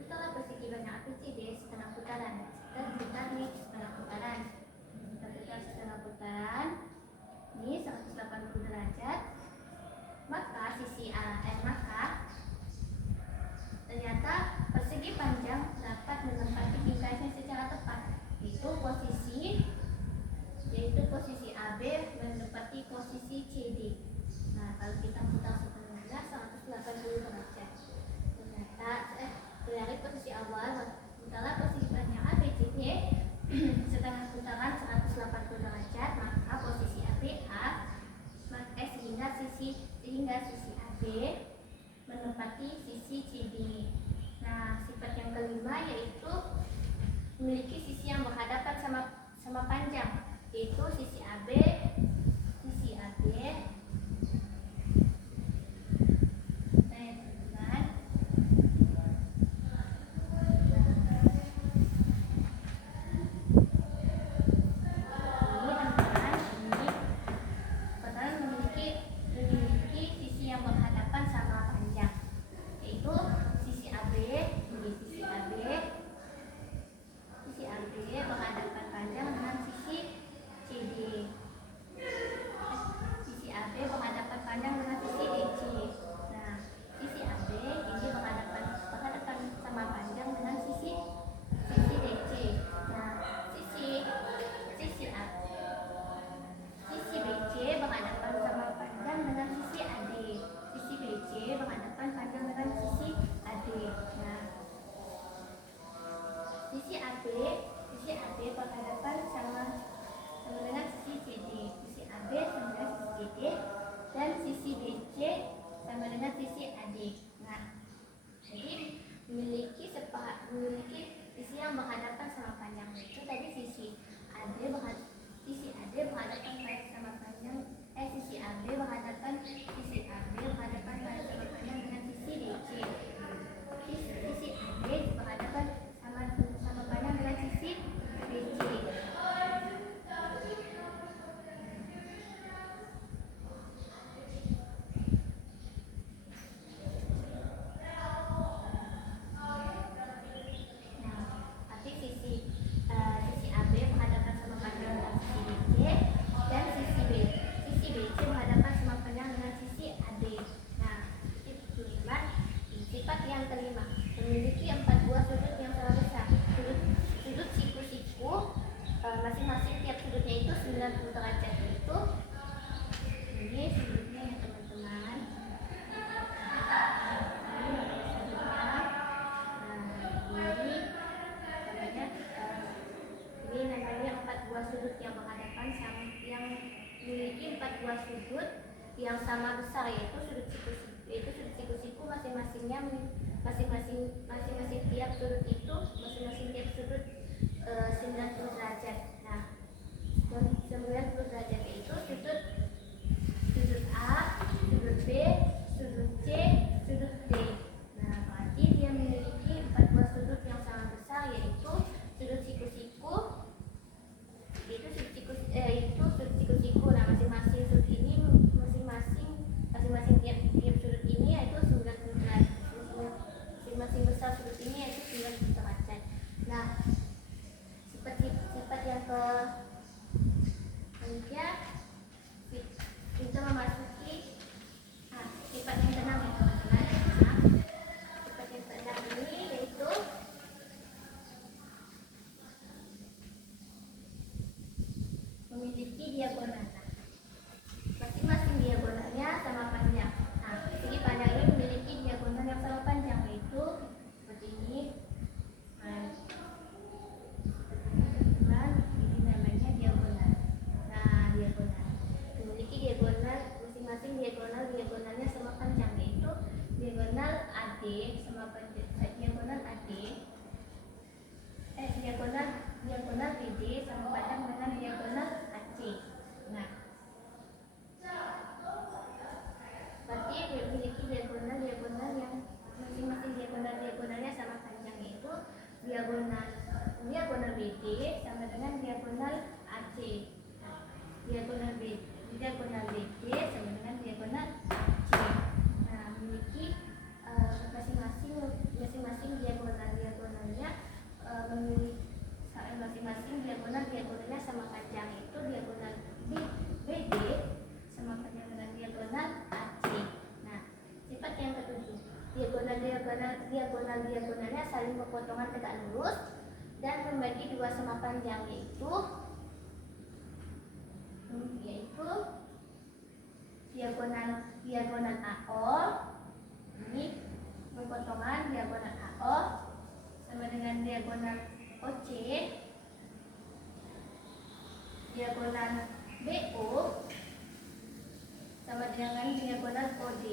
putarlah persegi panjang ABCD setengah putaran. Kita putar nih setengah putaran. Kita putar setengah putaran. Ini 180 derajat. Maka sisi maka ternyata persegi panjang dapat menempati bingkainya secara tepat. Yaitu posisi AB menempati posisi CD. Nah, kalau kita putar setengahnya 180 derajat. Ternyata dari posisi awal putarlah posisi panjang ABCD setengah putaran 180 derajat, maka posisi ABA sehingga sisi AB AB menempati sisi CD. Nah, sifat yang kelima yaitu memiliki sisi yang berhadapan sama panjang, yaitu sisi AB. Sisi AB berhadapan sama dengan sisi CD. Sisi AB sama dengan sisi CD dan sisi BC sama dengan sisi AD. Nah, jadi memiliki sisi yang berhadapan sama panjang. Itu tadi sisi AD berhadapan sama panjang. Sisi AB berhadapan sama panjang dengan sisi DC. Sisi AD berhadapan sama panjang dengan sisi BC. Memiliki 4 buah sudut yang sama besar. Sudut siku-siku masing-masing tiap sudutnya itu 90 derajat. Itu ini sudutnya ya teman-teman. Ini namanya 4 buah sudut yang berhadapan sama yang memiliki 4 buah sudut yang sama besar, yaitu sudut siku-siku masing-masing tiap sudut itu 90 derajat. Nah, 90 derajat itu sudut A, sudut B, sudut C, sudut D. Nah, berarti dia memiliki 4 buah sudut yang sama besar, yaitu sudut siku-siku. Itu sudut siku-siku. Nah, masing-masing sudut ini masing-masing tiap sudut ini yaitu 90 derajat. Masing-masing besar sudut ini yaitu 90 derajat. Nah, sifat yang ketiga kita memasuki sifat yang keenam ya teman-teman. Sifat yang keenam ini yaitu memiliki diagonal. Masing-masing diagonalnya sama panjang. Nah, segi panjang ini memiliki diagonal yang sama panjang, yaitu seperti ini. Ini namanya diagonal. Nah, diagonal memiliki diagonal, masing-masing diagonalnya sama panjang, yaitu diagonal AD sama panjang, diagonal BD sama panjang dengan diagonal AC. Nah, berarti memiliki diagonal yang masing-masing diagonalnya sama panjang, yaitu diagonal BD sama dengan diagonal AC. Diagonal BD sama dengan diagonal AC. Nah, memiliki masing-masing diagonalnya memiliki masing-masing diagonalnya sama panjang, itu diagonal BD sama panjang dengan diagonal AC. Nah, sifat yang ketujuh, diagonalnya saling berpotongan tegak lurus dan membagi dua sama panjang, yaitu diagonal AO. Ini berpotongan diagonal AO sama dengan diagonal OC, diagonal BO sama dengan diagonal OD.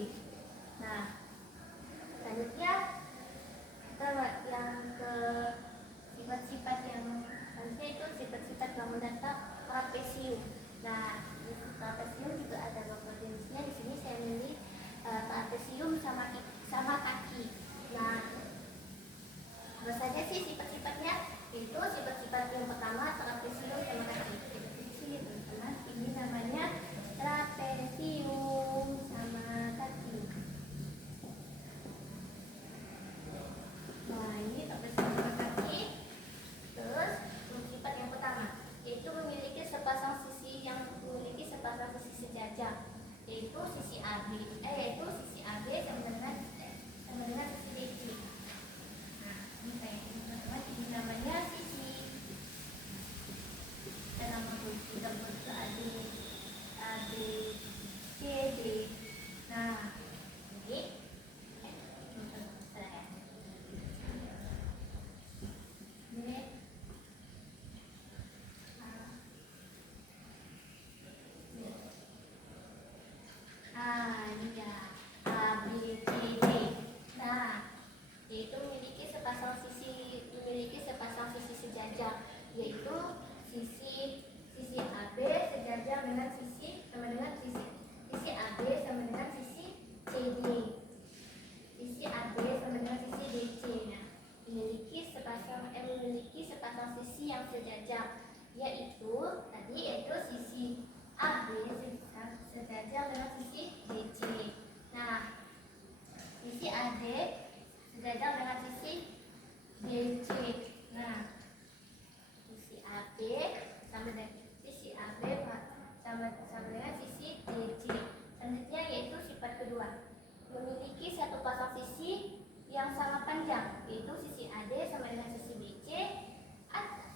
memiliki satu pasang sisi yang sama panjang, yaitu sisi AD sama dengan sisi BC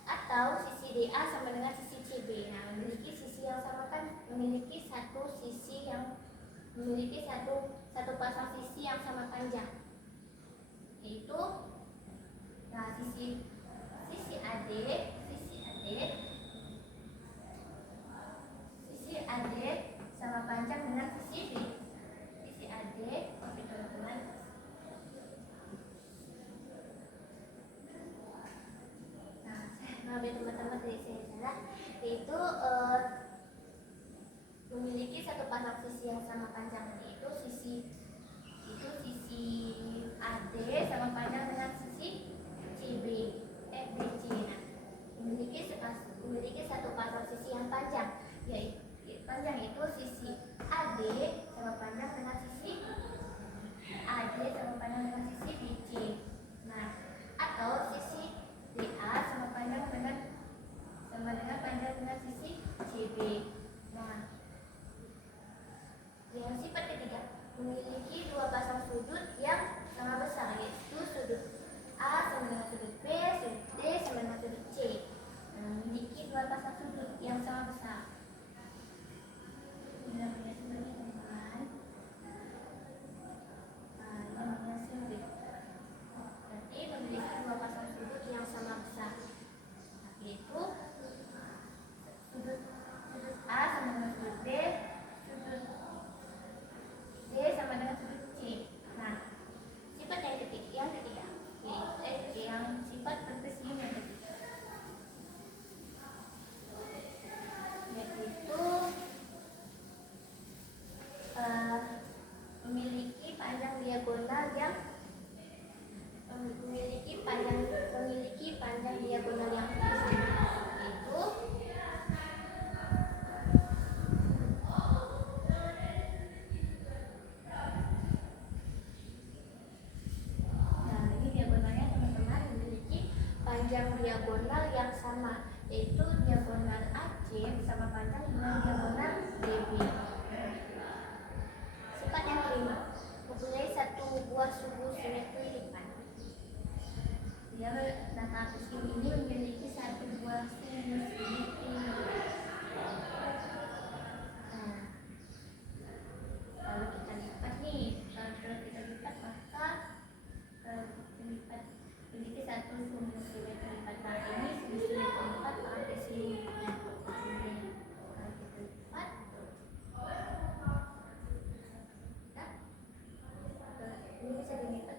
atau sisi DA sama dengan sisi CB. Nah, memiliki sisi yang sama kan memiliki satu pasang sisi yang sama panjang, yaitu sisi AD sama panjang dengan sisi B. Sisi AD, oke teman-teman. Teman-teman dari saya salah, yaitu memiliki satu pasang sisi yang sama panjang, yaitu sisi AD sama panjang dengan sisi BC. Nah, memiliki satu pasang sisi yang panjang, yaitu sisi AD sama panjang dengan sisi BC. Nah, atau sisi DA sama dengan panjang dengan sisi CB. Nah, yang sifat ketiga, memiliki dua pasang sudut yang sama besar, yaitu sudut A sama dengan sudut B, sudut D sama dengan sudut C. Nah, memiliki dua pasang sudut yang sama besar. Ini namanya sebenarnya teman-teman. Ini namanya sudut. Berarti memiliki dua pasang sudut yang sama besar, yaitu sudut A sama dengan sudut B, sudut D sama dengan sudut C. Nah, sifat yang ketiga, yang sifat berkesinambungan yang ketiga, yaitu memiliki panjang diagonal yang diagonal yang sama, yaitu diagonal AC sama panjang dengan diagonal DB. Sifat yang kelima, mempunyai satu buah suhu simetri lipat. Data akustik ini memiliki satu buah suhu simetri lipat. Nah, kalau kita lipat nih, maka lipat memiliki satu suhu simetri lipat. Nah, ini suhu simetri lipat pakai sini. Kalau kita lipat, ini bisa dilipat